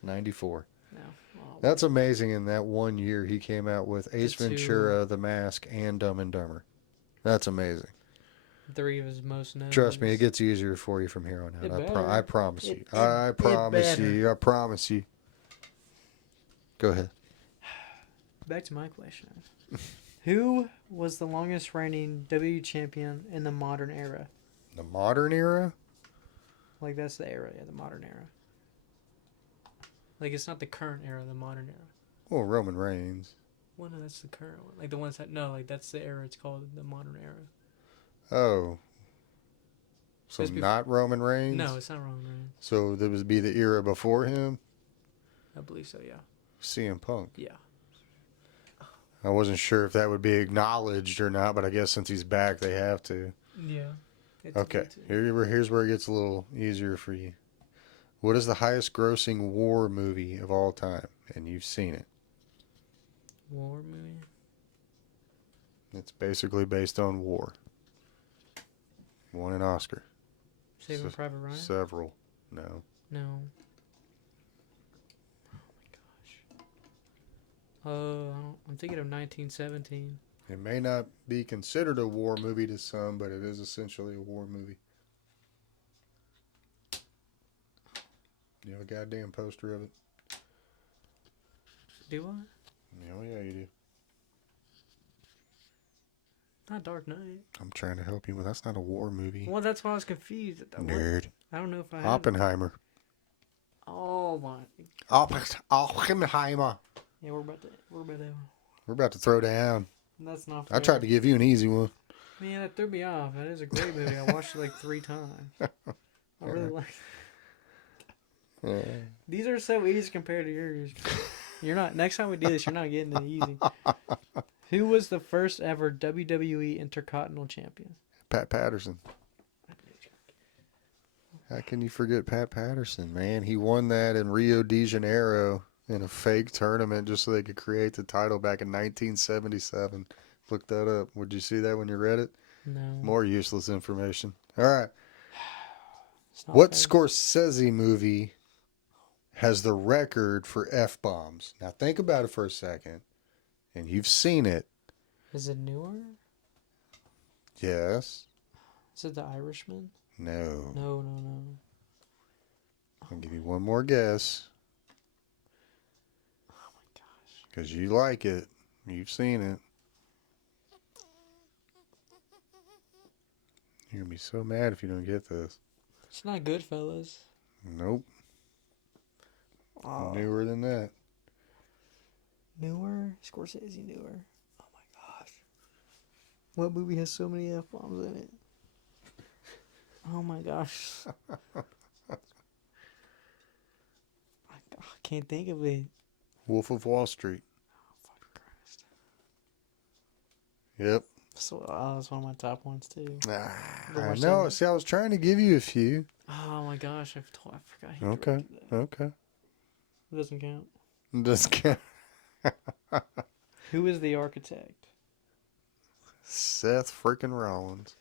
94. No. Oh, That's amazing. In that 1 year, he came out with Ace two. Ventura, The Mask, and Dumb and Dumber. That's amazing. 3 of his most known. Trust me, it gets easier for you from here on It out. better. I promise you. It I promise better. you. I promise you. Go ahead. Back to my question. Who was the longest reigning WWE champion in the modern era? The modern era? Like, that's the era, yeah, the modern era. Like, it's not the current era, the modern era. Well, Roman Reigns. Well, no, that's the current one. Like, the ones that, no, like, that's the era. It's called the modern era. Oh. So It's not Roman Reigns? No, it's not Roman Reigns. So that would be the era before him? I believe so, yeah. CM Punk. Yeah. I wasn't sure if that would be acknowledged or not, but I guess since he's back, they have to. Yeah. Okay, here's where it gets a little easier for you. What is the highest grossing war movie of all time? And you've seen it. War movie? It's basically based on war. Won an Oscar. Saving Private Ryan? Several. No. No. Oh my gosh. I'm thinking of 1917. It may not be considered a war movie to some, but it is essentially a war movie. You have a goddamn poster of it? Do I? Oh, yeah, you do. Not Dark Knight. I'm trying to help you, but that's not a war movie. Well, that's why I was confused. Nerd. I don't know if I have. Oppenheimer. Oh my. Oppenheimer. Yeah, we're We're about to throw down. That's not fair. I tried to give you an easy one. Man, that threw me off. That is a great movie. I watched it like 3 times. I really like it. These are so easy compared to yours. You're not. Next time we do this, you're not getting it easy. Who was the first ever WWE Intercontinental Champion? Pat Patterson. How can you forget Pat Patterson, man? He won that in Rio de Janeiro in a fake tournament just so they could create the title back in 1977. Look that up. Would you see that when you read it? No. More useless information. All right. fair. What Scorsese movie has the record for F-bombs? Now think about it for a second. And you've seen it. Is it newer? Yes. Is it The Irishman? No. No. I'll give you one more guess. Oh my gosh. Because you like it. You've seen it. You're going to be so mad if you don't get this. It's not Goodfellas. Nope. Newer than that. Newer? Scorsese newer. Oh my gosh. What movie has so many F-bombs in it? Oh my gosh. I can't think of it. Wolf of Wall Street. Oh, fucking Christ. Yep. So, that's one of my top ones too. I know. See, I was trying to give you a few. Oh my gosh, I forgot he Okay. directed that. Okay. It doesn't count. Doesn't count. Who is the architect? Seth freaking Rollins.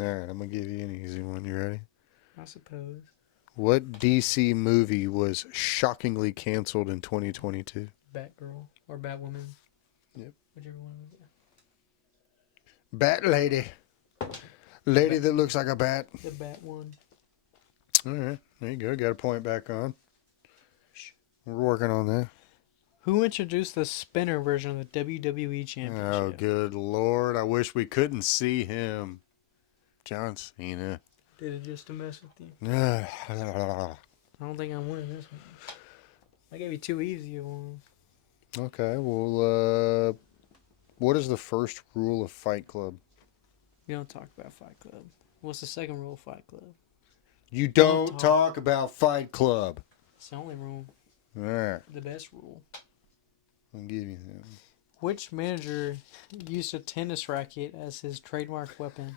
All right, I'm going to give you an easy one. You ready? I suppose. What DC movie was shockingly canceled in 2022? Batgirl or Batwoman. Yep. Whichever one was it. Bat Lady. Lady that looks like a bat. The Bat one. All right. There you go. Got a point back on. We're working on that. Who introduced the spinner version of the WWE Oh, Championship? good Lord. I wish we couldn't see him. John Cena. Did it just to mess with you? Okay, I don't think I'm winning this one. I gave you two easy ones. well, what is the first rule of Fight Club? We don't talk about Fight Club. What's the second rule of Fight Club? You Don't don't talk about Fight Club. It's the only rule. All right. The best rule. I'll give you that. Which manager used a tennis racket as his trademark weapon?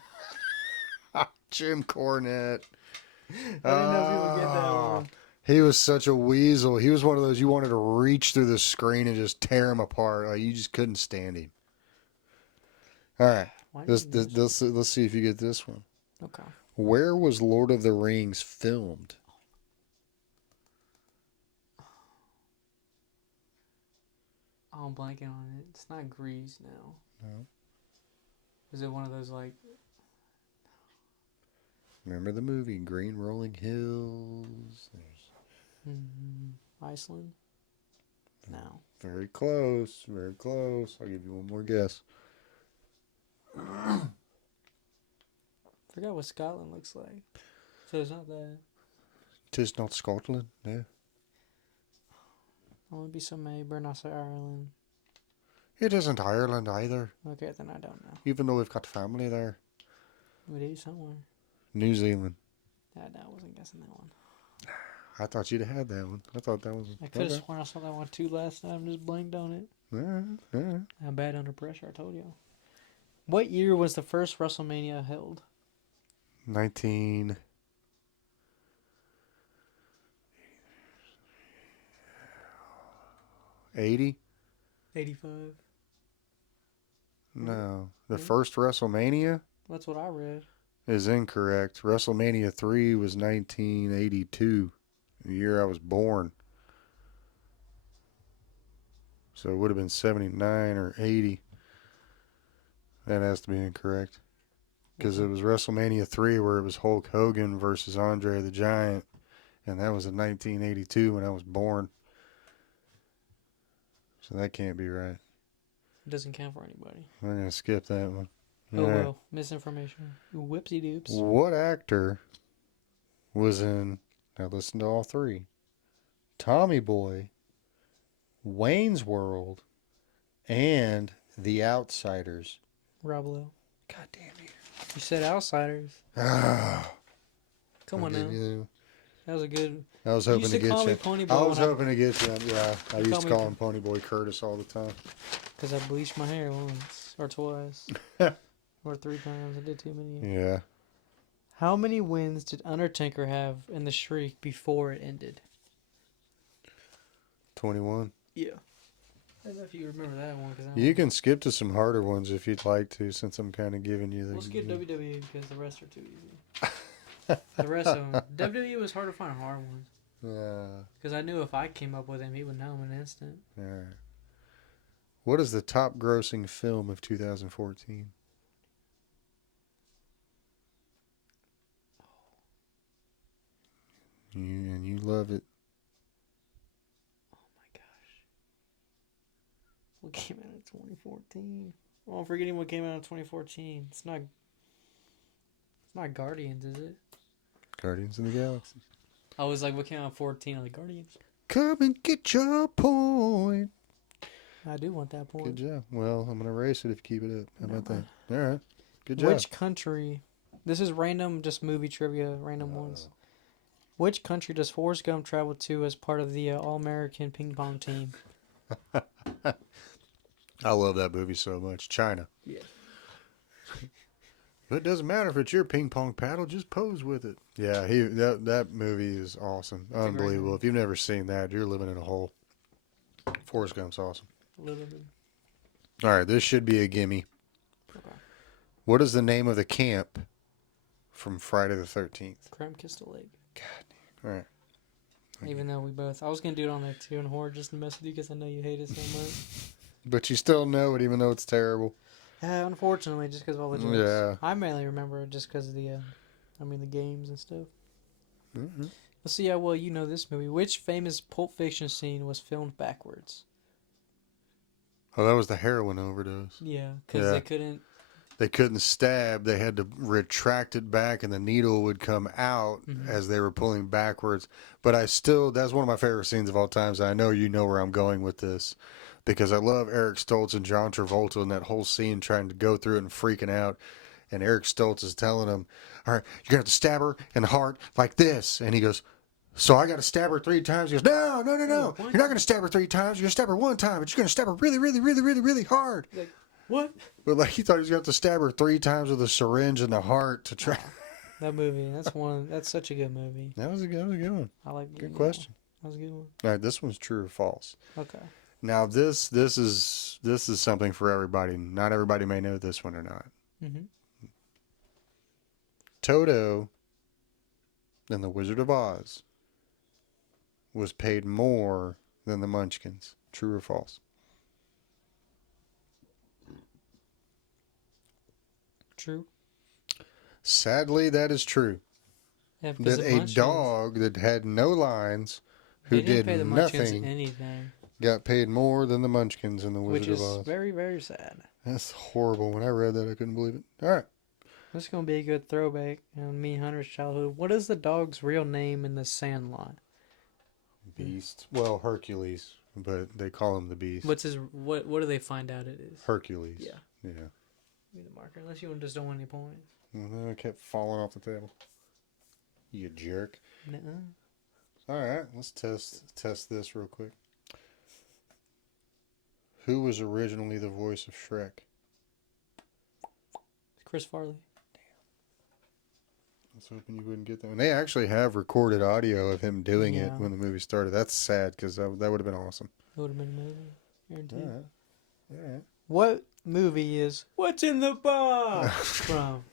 Jim Cornette. I didn't know if you would get that one. He was such a weasel. He was one of those you wanted to reach through the screen and just tear him apart. Like you just couldn't stand him. All right. Let's see if you get this one. Okay. Where was Lord of the Rings filmed? I'm blanking on it. It's not Greece now. No. Is it one of those like... Remember the movie Green Rolling Hills? Iceland? No. Very close. Very close. I'll give you one more guess. Forgot what Scotland looks like. So it's not that. Tis not Scotland. Yeah. I want to be so maybe not say Ireland. It isn't Ireland either. Okay, then I don't know. Even though we've got family there. We do somewhere. New Zealand. I wasn't guessing that one. I thought you'd have had that one. I thought that was... I could have sworn I saw that one too last time. Just blanked on it. Yeah. I'm bad under pressure, I told you. What year was the first WrestleMania held? 19... 80? 85. No. The first WrestleMania That's what I read. is incorrect. WrestleMania 3 was 1982, the year I was born. So it would have been 79 or 80. That has to be incorrect. Because it was WrestleMania 3 where it was Hulk Hogan versus Andre the Giant. And that was in 1982 when I was born. So that can't be right. It doesn't count for anybody. I'm going to skip that one. Oh, well. Misinformation. Whoopsie doops. What actor was in, now listen to all three, Tommy Boy, Wayne's World, and The Outsiders? Rob Lowe. God damn you. You said Outsiders. Ah. Come on now. That was a good... I was hoping to get you. I was hoping to get you. Yeah, I used to call him Pony Boy Curtis all the time. Because I bleached my hair once or twice. Or 3 times. I did too many. Yeah. How many wins did Undertaker have in the streak before it ended? 21. Yeah. I don't know if you remember that one. You can skip to some harder ones if you'd like to, since I'm kind of giving you the... We'll skip WWE because the rest are too easy. The rest of them. WWE was hard to find hard ones. Yeah. Because I knew if I came up with him, he would know in an instant. All right. What is the top grossing film of 2014? You love it. Oh my gosh. What came out in 2014? Oh, I'm forgetting what came out in 2014. It's not Guardians, is it? Guardians of the Galaxy. I was like, what came out in 14? I'm like, Guardians. Come and get your point. I do want that point. Good job. Well, I'm going to erase it if you keep it up. How about that? All right. Good job. Which country... This is random, just movie trivia, random ones. Which country does Forrest Gump travel to as part of the All-American ping pong team? I love that movie so much. China. Yeah. But it doesn't matter if it's your ping pong paddle, just pose with it. Yeah, that movie is awesome. It's unbelievable. If you've never seen that, you're living in a hole. Forrest Gump's awesome. Literally. All right, this should be a gimme. Okay. What is the name of the camp from Friday the 13th? Creme Crystal Lake. God. All right. Even though we both... I was going to do it on there too in horror just to mess with you because I know you hate it so much. But you still know it even though it's terrible. Unfortunately, just because of all the jokes. Yeah. I mainly remember it just because of the games and stuff. Mm-hmm. Let's see how well you know this movie. Which famous Pulp Fiction scene was filmed backwards? Oh, that was the heroin overdose. Yeah, because Yeah. they couldn't. They couldn't stab. They had to retract it back, and the needle would come out as they were pulling backwards. But that's one of my favorite scenes of all times. I know you know where I'm going with this because I love Eric Stoltz and John Travolta and that whole scene trying to go through it and freaking out. And Eric Stoltz is telling him, all right, you're going to have to stab her in the heart like this. And he goes, so I got to stab her 3 times? He goes, no, no, no, no. You're not going to stab her 3 times. You're going to stab her 1 time, but you're going to stab her really, really, really, really, really hard. Like, what? But like he thought he was going to have to stab her 3 times with a syringe in the heart to try. That movie. That's such a good movie. That was a good one. I like. Good question. That was a good one. All right, this one's true or false. Okay. Now this is something for everybody. Not everybody may know this one or not. Mm-hmm. Toto in The Wizard of Oz was paid more than the Munchkins. True or false? True. Sadly, that is true. Yeah, because That the a Munchkins, dog that had no lines, who they didn't did pay the Munchkins nothing, anything, got paid more than the Munchkins in The which Wizard is of Oz. very, very sad. That's horrible. When I read that, I couldn't believe it. All right. This is gonna be a good throwback on me and Hunter's childhood. What is the dog's real name in the Sandlot? Beast. Well, Hercules, but they call him the Beast. What's his? What do they find out it is? Hercules. Yeah. Yeah. Give me the marker, unless you just don't want any points. I kept falling off the table. You jerk. Nuh-uh. All right, let's test this real quick. Who was originally the voice of Shrek? Chris Farley. I was hoping you wouldn't get that one. They actually have recorded audio of him doing it Yeah. when the movie started. That's sad because that would have been awesome. It would have been a movie. Guaranteed. All right. All right. What movie is What's in the Box from?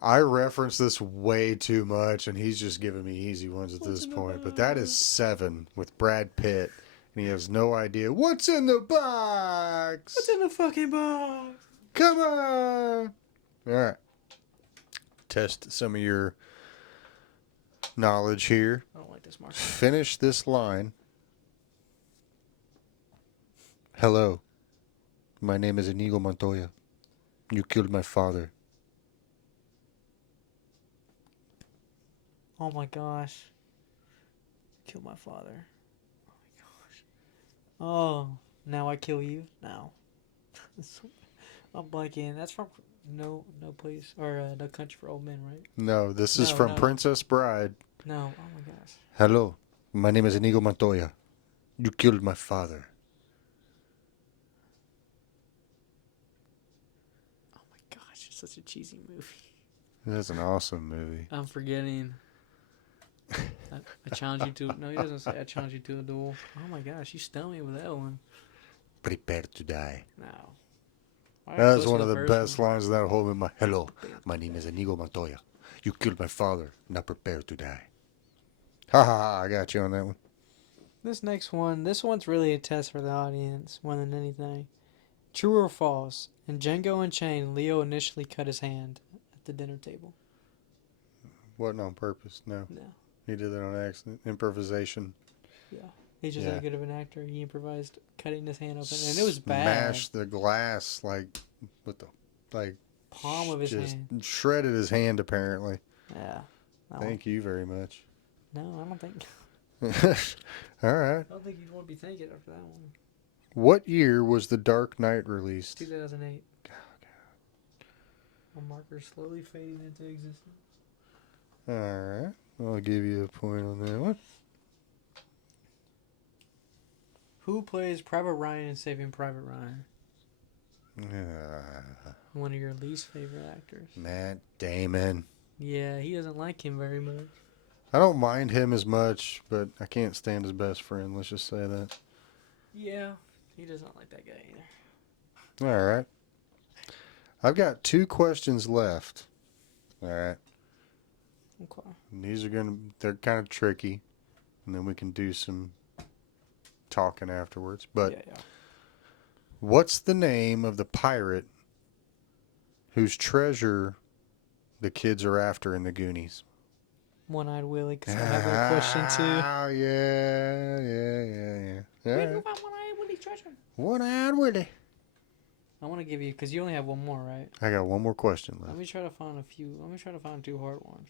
I reference this way too much, and he's just giving me easy ones at What's this in the point. But that is box? 7 with Brad Pitt, and he has no idea what's in the box. What's in the fucking box? Come on! All right. Test some of your knowledge here. I don't like this marker. Finish this line. Hello. My name is Inigo Montoya. You killed my father. Oh my gosh. Kill my father. Oh my gosh. Oh, now I kill you? No. I'm blanking. That's from No Place or No Country for Old Men, right? No, this is No, from no. Princess Bride. No. Oh my gosh. Hello. My name is Inigo Montoya. You killed my father. Oh my gosh, it's such a cheesy movie. That's an awesome movie. I'm forgetting. I challenge you to. No, he doesn't say I challenge you to a duel. Oh my gosh, you stumped me with that one. Prepare to die. No. That is one of the best lines of that whole movie. Hello, my name is Inigo Montoya. You killed my father. Now prepare to die. Ha ha ha! I got you on that one. This next one, this one's really a test for the audience more than anything. True or false? In Django Unchained, Leo initially cut his hand at the dinner table. Wasn't on purpose. No, No. he did that on accident. Improvisation. Yeah. He's just Yeah. that good of an actor. He improvised cutting his hand open, and it was bad. Smashed the glass with the Palm of his just hand. shredded his hand apparently. Yeah. Thank you very much. No, I don't think. All right. I don't think you'd want to be thinking after that one. What year was The Dark Knight released? 2008. My marker's slowly fading into existence. All right. I'll give you a point on that one. Who plays Private Ryan in Saving Private Ryan? One of your least favorite actors. Matt Damon. Yeah, he doesn't like him very much. I don't mind him as much, but I can't stand his best friend. Let's just say that. Yeah, he doesn't like that guy either. All right. I've got 2 questions left. All right. Okay. And they're kind of tricky. And then we can do some talking afterwards. But yeah. what's the name of the pirate whose treasure the kids are after in the Goonies? One-Eyed Willie, because I have that question too. Oh, yeah. All right. One-Eyed Willie Children. One-eyed Willie. I want to give you, because you only have one more, right? I got one more question left. Let me try to find a few. Let me try to find 2 hard ones.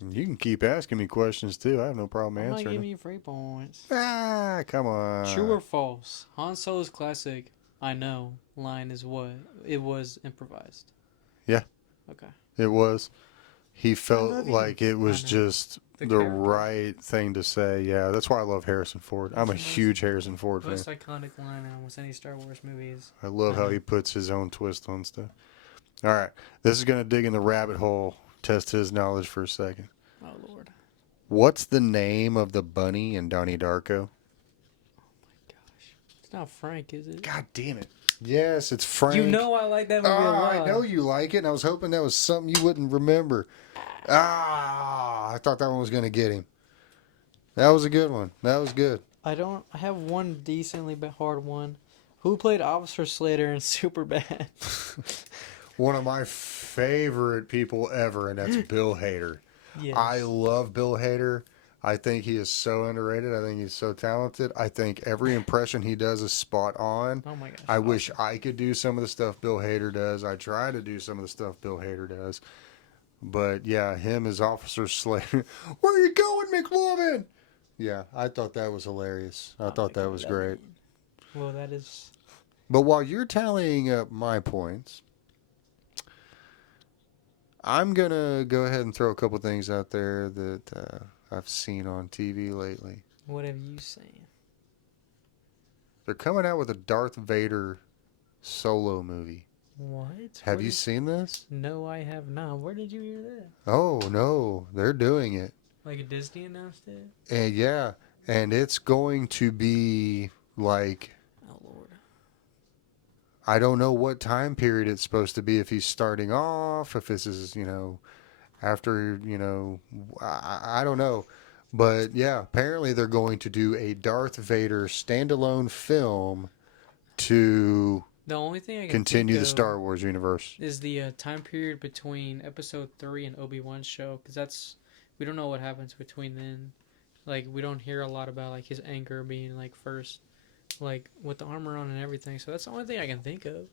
You can keep asking me questions too. I have no problem I'm not answering giving them. you free points. Ah, come True or on. false? Han Solo's classic, I know, line is what? It was improvised. Yeah. Okay. It was. He I felt love you. like it was I know. just The the character. right thing to say. Yeah, that's why I love Harrison Ford. I'm a huge Harrison Ford fan. Most iconic line in almost any Star Wars movies. I love how he puts his own twist on stuff. All right. This is going to dig in the rabbit hole, test his knowledge for a second. Oh, Lord. What's the name of the bunny in Donnie Darko? Gosh. It's not Frank, is it? God damn it. Yes, it's Frank. You know I like that movie a lot. I know you like it, and I was hoping that was something you wouldn't remember. I thought that one was going to get him. That was a good one. That was good. I have one decently hard one. Who played Officer Slater in Superbad? One of my favorite people ever, and that's Bill Hader. Yes. I love Bill Hader. I think he is so underrated. I think he's so talented. I think every impression he does is spot on. Oh my gosh. I wish I could do some of the stuff Bill Hader does. I try to do some of the stuff Bill Hader does. But yeah, him as Officer Slater. Where are you going, McLovin? Yeah, I thought that was hilarious. I thought that was great. Well, that is... But while you're tallying up my points, I'm going to go ahead and throw a couple things out there that I've seen on TV lately. What have you seen? They're coming out with a Darth Vader solo movie. What? Have you seen this? No, I have not. Where did you hear that? Oh, no. They're doing it. Like a Disney announced it? And yeah, and it's going to be like... Oh, Lord. I don't know what time period it's supposed to be, if he's starting off, if this is, after, I don't know. But yeah, apparently they're going to do a Darth Vader standalone film to The only thing I can continue think the Star Wars universe. is the time period between Episode 3 and Obi-Wan's show, because we don't know what happens between then. Like, we don't hear a lot about, like, his anger being, like, first, like, with the armor on and everything. So that's the only thing I can think of.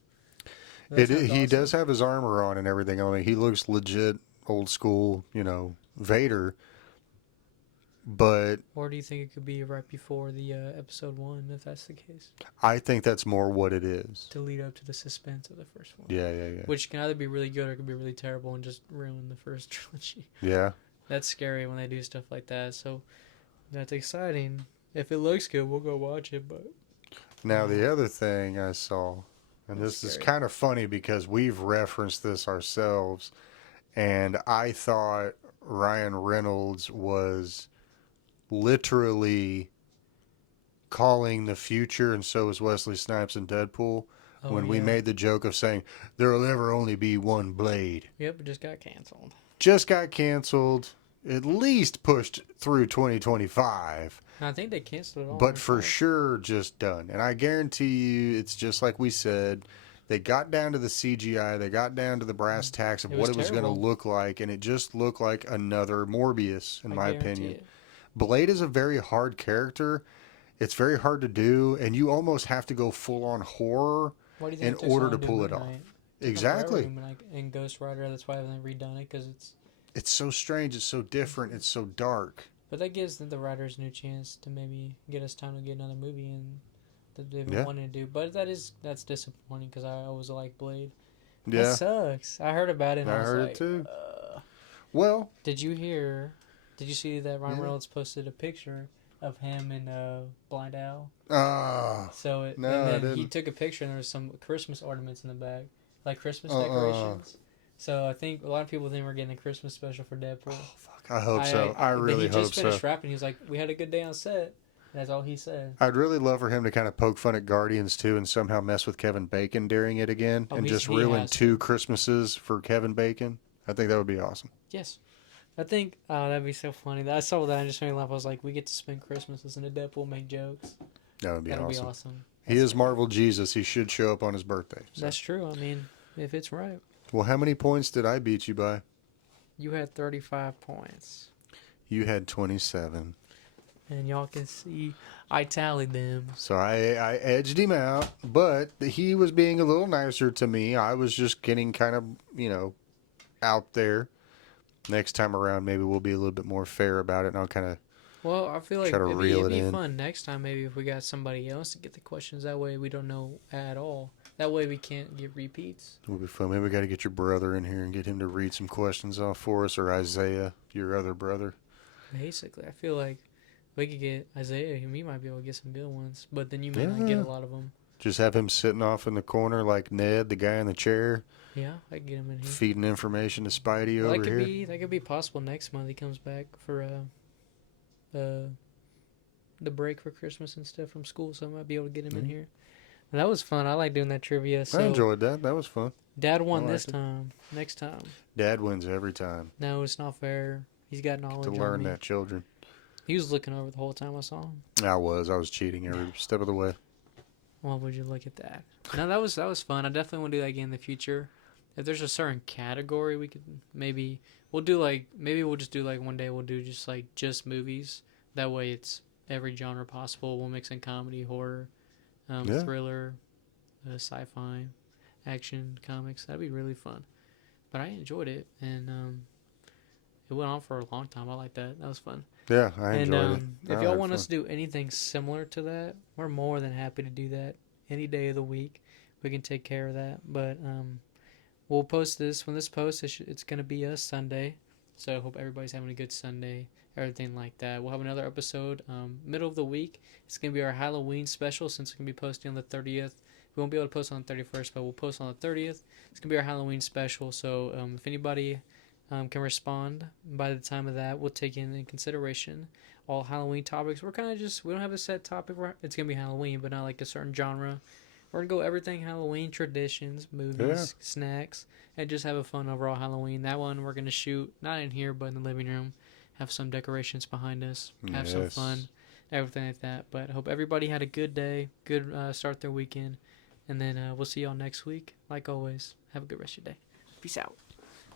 He does have his armor on and everything. I mean, he looks legit old school, Vader. But or do you think it could be right before the Episode 1, if that's the case? I think that's more what it is. To lead up to the suspense of the first one. Yeah. Which can either be really good or it could be really terrible and just ruin the first trilogy. Yeah. That's scary when they do stuff like that. So that's exciting. If it looks good, we'll go watch it. But now the other thing I saw, and this is kind of funny because we've referenced this ourselves, and I thought Ryan Reynolds was literally calling the future, and so was Wesley Snipes in Deadpool, when we made the joke of saying there'll ever only be one Blade. Yep, it just got canceled. Just got canceled, at least pushed through 2025. I think they canceled it all. But for sure, just done. And I guarantee you, it's just like we said. They got down to the CGI. They got down to the brass tacks of what it was going to look like. And it just looked like another Morbius, in my opinion. Blade is a very hard character. It's very hard to do. And you almost have to go full-on horror in order to pull it off. Exactly. In Ghost Rider, that's why I haven't redone it, because it's so strange. It's so different. It's so dark. But that gives the writers a new chance to maybe get us time to get another movie and that they've been wanting to do. But that's disappointing because I always like Blade. Yeah. That sucks. I heard about it and I was heard like, it too. Well, did you see that Ryan Reynolds posted a picture of him and Blind Owl? And then he took a picture and there was some Christmas ornaments in the back, like Christmas decorations. So I think a lot of people think we're getting a Christmas special for Deadpool. Oh, fuck. I hope so. I really hope so. He just finished rapping. He was like, we had a good day on set. That's all he said. I'd really love for him to kind of poke fun at Guardians too and somehow mess with Kevin Bacon during it again and just ruin 2 Christmases for Kevin Bacon. I think that would be awesome. Yes. I think that'd be so funny. I saw that and just made me laugh. I was like, we get to spend Christmas listening to Deadpool make jokes. That would be That'd awesome. Be awesome. He is Marvel Jesus. He should show up on his birthday. So. That's true. I mean, if it's right. Well, how many points did I beat you by? You had 35 points. You had 27. and y'all can see I tallied them. So I edged him out, but he was being a little nicer to me. I was just getting kind of, out there. Next time around, maybe we'll be a little bit more fair about it, and I'll kind of Well, I feel try like to reel it'd it be in. fun next time. Maybe if we got somebody else to get the questions. That way we don't know at all. That way we can't get repeats. It'll be fun. Maybe we got to get your brother in here and get him to read some questions off for us, or Isaiah, your other brother. Basically, I feel like we could get Isaiah. He might be able to get some good ones, but then you may not get Yeah. a lot of them. Just have him sitting off in the corner like Ned, the guy in the chair, Yeah, I can get him in here. feeding information to Spidey Well, over here. that could be possible next month. He comes back for uh the break for Christmas and stuff from school, so I might be able to get him in here. And that was fun. I like doing that trivia. I So enjoyed that. That was fun. Dad I won this liked it. time. Next time, Dad wins every time. no, it's not fair. He's got To knowledge on learn me. that, children. He was looking over the whole time I saw him. I was cheating every step of the way. Well, would you look at that? No, that was fun. I definitely want to do that again in the future. If there's a certain category, we could we'll just do like one day we'll do just movies. That way it's every genre possible. We'll mix in comedy, horror, Yeah. thriller, sci-fi, action, comics. That'd be really fun. But I enjoyed it, and it went on for a long time. I like that. That was fun. Yeah, I And enjoyed it. if I y'all had want fun. us to do anything similar to that, we're more than happy to do that any day of the week. We can take care of that. But we'll post this when this posts. It's gonna be a Sunday, so I hope everybody's having a good Sunday. Everything like that. We'll have another episode middle of the week. It's gonna be our Halloween special since it's gonna be posting on the 30th. We won't be able to post on the 31st, but we'll post on the 30th. It's gonna be our Halloween special. So if anybody can respond by the time of that, we'll take in consideration all Halloween topics. We're kind of we don't have a set topic. It's gonna be Halloween, but not like a certain genre. We're gonna go everything Halloween, traditions, movies, snacks, and just have a fun overall Halloween. That one we're gonna shoot not in here, but in the living room. Have some decorations behind us. Have some fun, everything like that. But I hope everybody had a good day, good start their weekend, and then we'll see y'all next week. Like always, have a good rest of your day. Peace out.